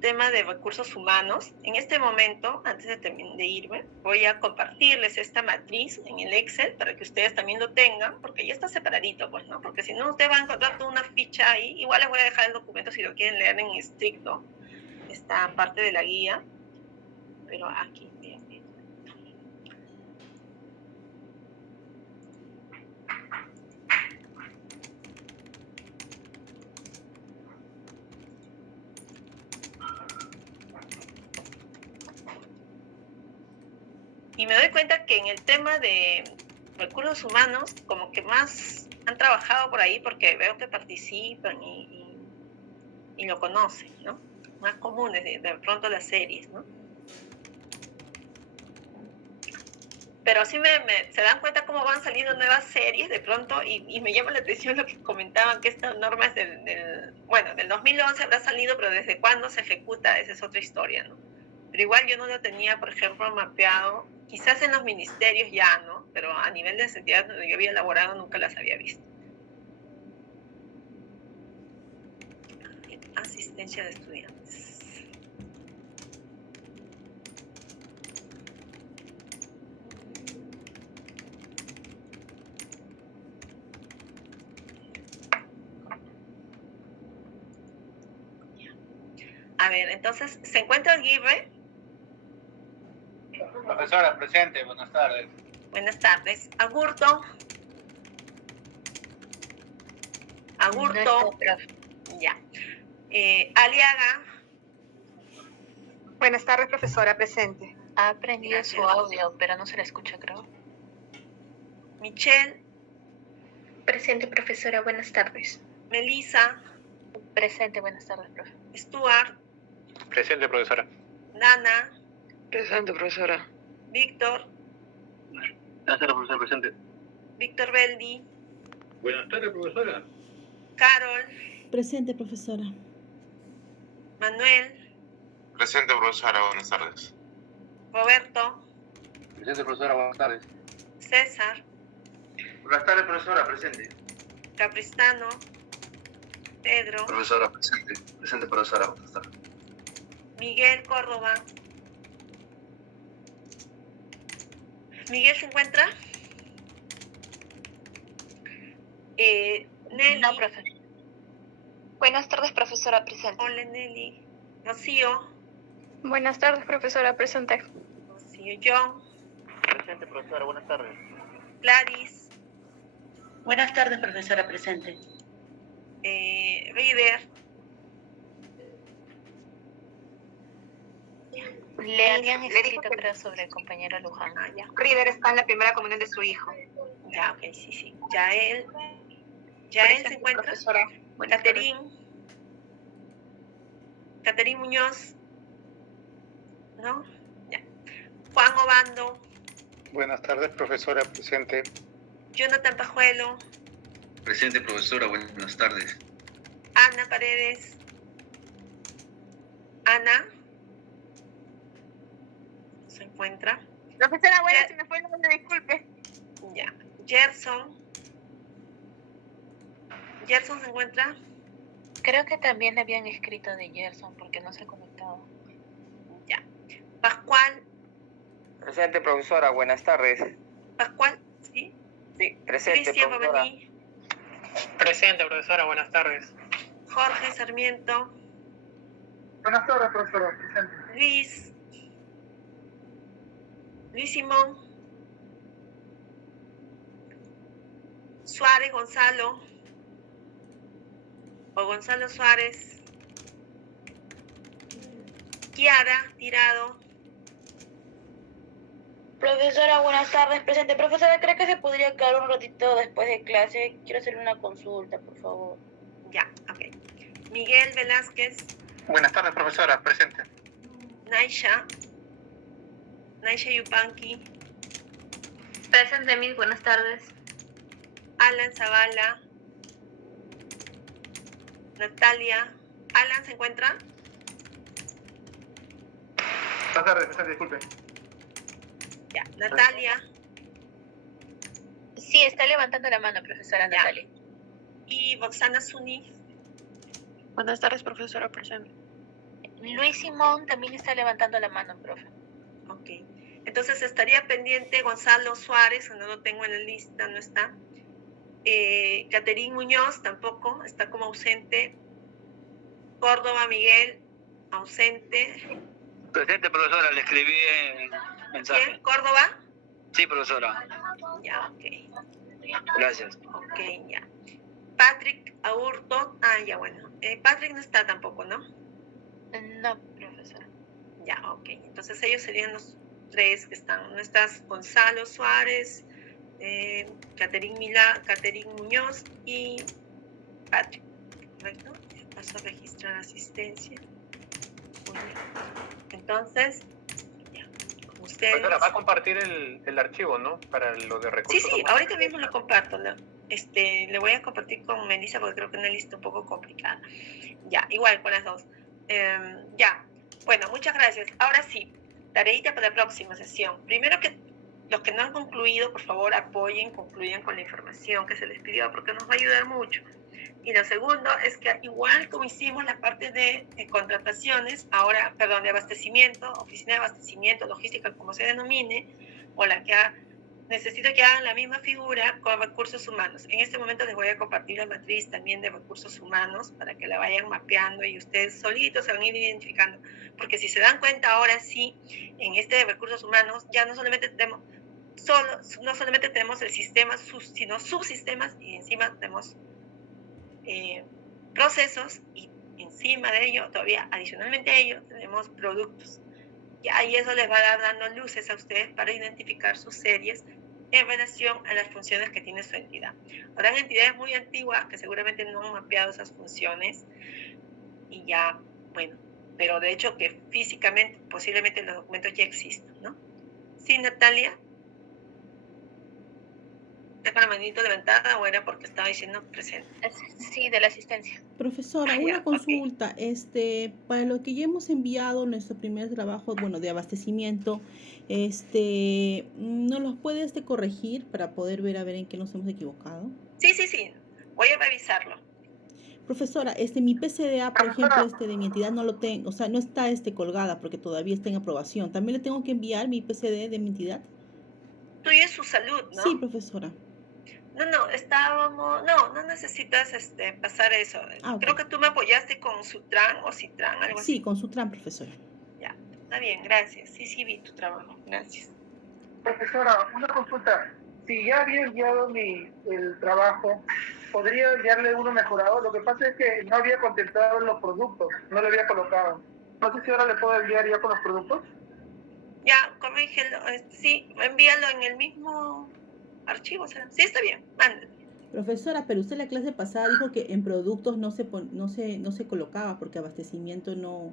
tema de recursos humanos. En este momento, antes de irme, voy a compartirles esta matriz en el Excel para que ustedes también lo tengan, porque ya está separadito, pues, ¿no? Porque si no, ustedes van a encontrar toda una ficha ahí. Igual les voy a dejar el documento si lo quieren leer en estricto, esta parte de la guía. Pero aquí, bien. Y me doy cuenta que en el tema de recursos humanos, como que más han trabajado por ahí porque veo que participan y lo conocen, ¿no? Más comunes de pronto las series, ¿no? Pero sí se dan cuenta cómo van saliendo nuevas series de pronto y me llama la atención lo que comentaban, que esta norma es del 2011 habrá salido, pero desde cuándo se ejecuta, esa es otra historia, ¿no? Pero igual yo no lo tenía, por ejemplo, mapeado, quizás en los ministerios ya, ¿no? Pero a nivel de las entidades donde yo había elaborado nunca las había visto. Asistencia de estudiantes. A ver, entonces, ¿se encuentra Aguirre? Profesora, presente, buenas tardes. Buenas tardes. Agurto. No está, Agurto. profe. Ya. Aliaga. Buenas tardes, profesora, presente. Ha prendido su Gracias. audio, pero no se la escucha, creo. Michelle. Presente, profesora, buenas tardes. Melissa. Presente, buenas tardes, profe. Stuart. Presente, profesora. Nana. Presente, profesora. Víctor. Buenas tardes, profesor, presente. Víctor Beldi. Buenas tardes, profesora. Carol. Presente, profesora. Manuel. Presente, profesora, buenas tardes. Roberto. Presente, profesora, buenas tardes. César. Buenas tardes, profesora, presente. Capristano. Pedro. Profesora, presente. Presente, profesora, buenas tardes. Miguel Córdoba. ¿Miguel se encuentra? Nelly. No, profe. Buenas tardes, profesora, presente. Hola, Nelly. Rocío. Buenas tardes, profesora, presente. Rocío. John. Presente, profesora, buenas tardes. Gladys. Buenas tardes, profesora, presente. Reader. Le habían Le dijo escrito, que- creo, sobre el compañero Luján. Ah, ya. Reader está en la primera comunión de su hijo. Ya, ok, sí, sí. Yael. Yael se Presente, encuentra. profesora. Buenas tardes. Caterín. Caterín Muñoz. ¿No? Ya. Juan Obando. Buenas tardes, profesora, presente. Jonathan Pajuelo. Presente, profesora, buenas tardes. Ana Paredes. Ana. Se encuentra. Profesora, buena, se me fue el nombre, disculpe. Ya. Gerson. Gerson se encuentra. Creo que también le habían escrito de Gerson porque no se ha conectado. Ya. Pascual. Presente, profesora, buenas tardes. Pascual, ¿sí? Sí, presente, Cristian profesora. Babení. Presente, profesora, buenas tardes. Jorge Sarmiento. Buenas tardes, profesora, presente. Luis. Luis Simón. Suárez Gonzalo. O Gonzalo Suárez. Kiara Tirado. Profesora, buenas tardes, presente. Profesora, ¿cree que se podría quedar un ratito después de clase? Quiero hacerle una consulta, por favor. Ya, ok. Miguel Velázquez. Buenas tardes, profesora, presente. Naisha. Naisha Yupanqui. Presente, mis buenas tardes. Alan Zavala. Natalia. ¿Alan se encuentra? Buenas tardes, presente, disculpe. Ya. Natalia. Sí, está levantando la mano, profesora Ya. Natalia. Y Roxana Zuni. Buenas tardes, profesora, presente. Luis Simón también está levantando la mano, profe. Ok. Entonces estaría pendiente Gonzalo Suárez, que no lo tengo en la lista, no está. Caterín Muñoz tampoco, está como ausente. Córdoba Miguel, ausente. Presente, profesora, le escribí en mensaje. ¿Quién? ¿Córdoba? Sí, profesora. Ya, ok. Gracias. Ok, ya. Patrick Aurto. Ah, ya, bueno. Patrick no está tampoco, ¿no? No, profesora. Ya, ok. Entonces ellos serían los tres que están. No estás Gonzalo Suárez, Caterín Muñoz y Patrick. ¿Correcto? Paso a registrar asistencia. Muy bien. Entonces, ya. Como ustedes. Profesora, va a compartir el archivo, ¿no? Para lo de Sí, recursos sí, humanos. ahorita mismo lo comparto. ¿No? Le voy a compartir con Melissa porque creo que es una lista un poco complicada. Ya, igual con las dos. Ya, bueno, muchas gracias. Ahora sí, tareita para la próxima sesión. Primero que los que no han concluido, por favor, concluyan con la información que se les pidió porque nos va a ayudar mucho. Y lo segundo es que igual como hicimos la parte de contrataciones, ahora, perdón, de abastecimiento, oficina de abastecimiento, logística, como se denomine, o la que ha necesito que hagan la misma figura con recursos humanos. En este momento les voy a compartir la matriz también de recursos humanos para que la vayan mapeando y ustedes solitos se van a ir identificando. Porque si se dan cuenta ahora sí, en este de recursos humanos ya no solamente tenemos el sistema, sino subsistemas, y encima tenemos procesos, y encima de ello, todavía adicionalmente a ello, tenemos productos. Ya, y eso les va a dar dando luces a ustedes para identificar sus series en relación a las funciones que tiene su entidad. Habrán entidades muy antiguas que seguramente no han mapeado esas funciones y ya, bueno, pero de hecho que físicamente, posiblemente los documentos ya existan, ¿no? Sí, Natalia. ¿Está con la manito levantada o era porque estaba diciendo presente? Sí, de la asistencia. Profesora, una consulta, para lo que ya hemos enviado nuestro primer trabajo, bueno, de abastecimiento, ¿nos los puede corregir para poder ver a ver en qué nos hemos equivocado? Sí, voy a revisarlo. Profesora, mi PCDA, por ejemplo, de mi entidad no lo tengo, o sea, no está colgada porque todavía está en aprobación. ¿También le tengo que enviar mi PCD de mi entidad? Tuyo es su salud, ¿no? Sí, profesora. No necesitas pasar eso. Okay. Creo que tú me apoyaste con Sutran o Citran, algo así. Sí, con Sutran, profesora. Ya, está bien, gracias. Sí, vi tu trabajo, gracias. Profesora, una consulta. Si ya había enviado el trabajo, ¿podría enviarle uno mejorado? Lo que pasa es que no había contemplado los productos, no lo había colocado. No sé si ahora le puedo enviar ya con los productos. Ya, corrígelo. Sí, envíalo en el mismo archivo, o sea, sí, está bien, mándale. Profesora, pero usted la clase pasada dijo que en productos no se colocaba porque abastecimiento no...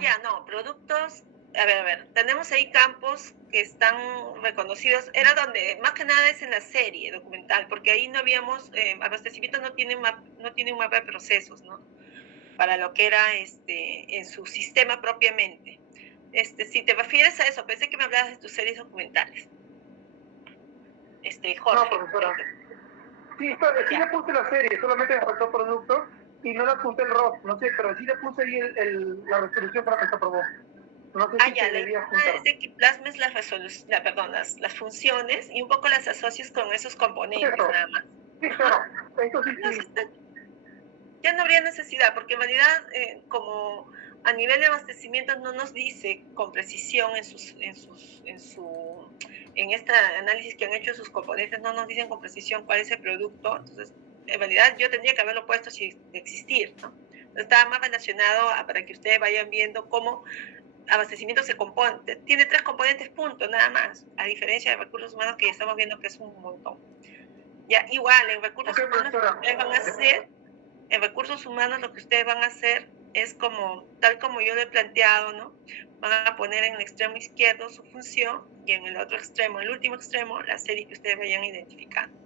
Ya, no, productos, a ver, tenemos ahí campos que están reconocidos, era donde, más que nada es en la serie documental, porque ahí no habíamos, abastecimiento no tiene un mapa de procesos, ¿no? Para lo que era en su sistema propiamente. Si te refieres a eso, pensé que me hablabas de tus series documentales. Jorge. No, profesora. Sí, le puse la serie, solamente me faltó productos y no le apunté el ROP, no sé, pero sí le puse ahí la resolución para que se aprobó. No sé si ya, la idea es de que plasmes las funciones y un poco las asocies con esos componentes, nada más. Sí, claro, eso sí. Ya no habría necesidad, porque en realidad, como a nivel de abastecimiento no nos dice con precisión en este análisis que han hecho sus componentes, no nos dicen con precisión cuál es el producto. Entonces, en realidad yo tendría que haberlo puesto si existir, ¿no? Está más relacionado para que ustedes vayan viendo cómo abastecimiento se compone. Tiene 3 componentes, punto, nada más, a diferencia de recursos humanos que estamos viendo que es un montón. Ya, igual, en recursos humanos lo que ustedes van a hacer es tal como yo lo he planteado, ¿no? Van a poner en el extremo izquierdo su función y en el otro extremo, el último extremo, la serie que ustedes vayan identificando.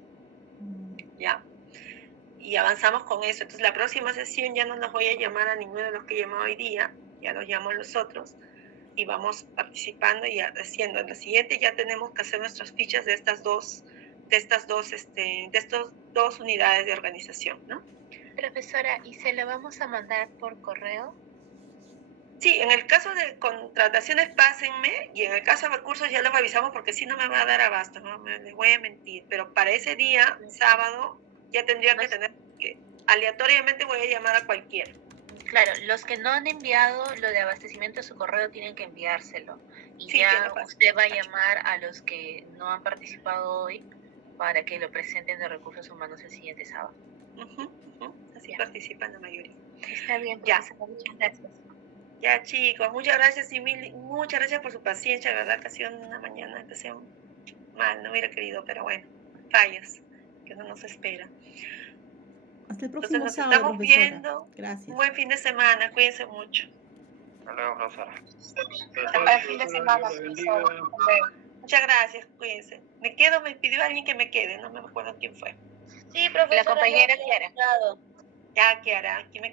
¿Ya? Y avanzamos con eso. Entonces, la próxima sesión ya no los voy a llamar a ninguno de los que he llamado hoy día, ya los llamo a los otros y vamos participando y haciendo. En la siguiente ya tenemos que hacer nuestras fichas de estas dos unidades de organización, ¿no? Profesora, ¿y se lo vamos a mandar por correo? Sí, en el caso de contrataciones, pásenme, y en el caso de recursos ya lo revisamos porque si no me va a dar abasto, no les voy a mentir, pero para ese día, sábado, ya tendría que tener que, aleatoriamente voy a llamar a cualquiera. Claro, los que no han enviado lo de abastecimiento a su correo tienen que enviárselo, y sí, ya usted va a llamar a los que no han participado hoy para que lo presenten de recursos humanos el siguiente sábado. Así ya participan la mayoría. Está bien, ya. Muchas gracias. Ya, chicos, muchas gracias y muchas gracias por su paciencia, de verdad que ha sido una mañana empecé mal, no hubiera querido, pero bueno, fallas, que no nos espera. Hasta el próximo sábado, estamos profesora. Viendo. Gracias. Un buen fin de semana, cuídense mucho. Hasta luego, profesora. Buen fin de semana, profesora. Muchas gracias, cuídense. Me pidió alguien que me quede, no me acuerdo quién fue. Sí, profesora. La compañera Kiara. Ya, Kiara, aquí me quedo.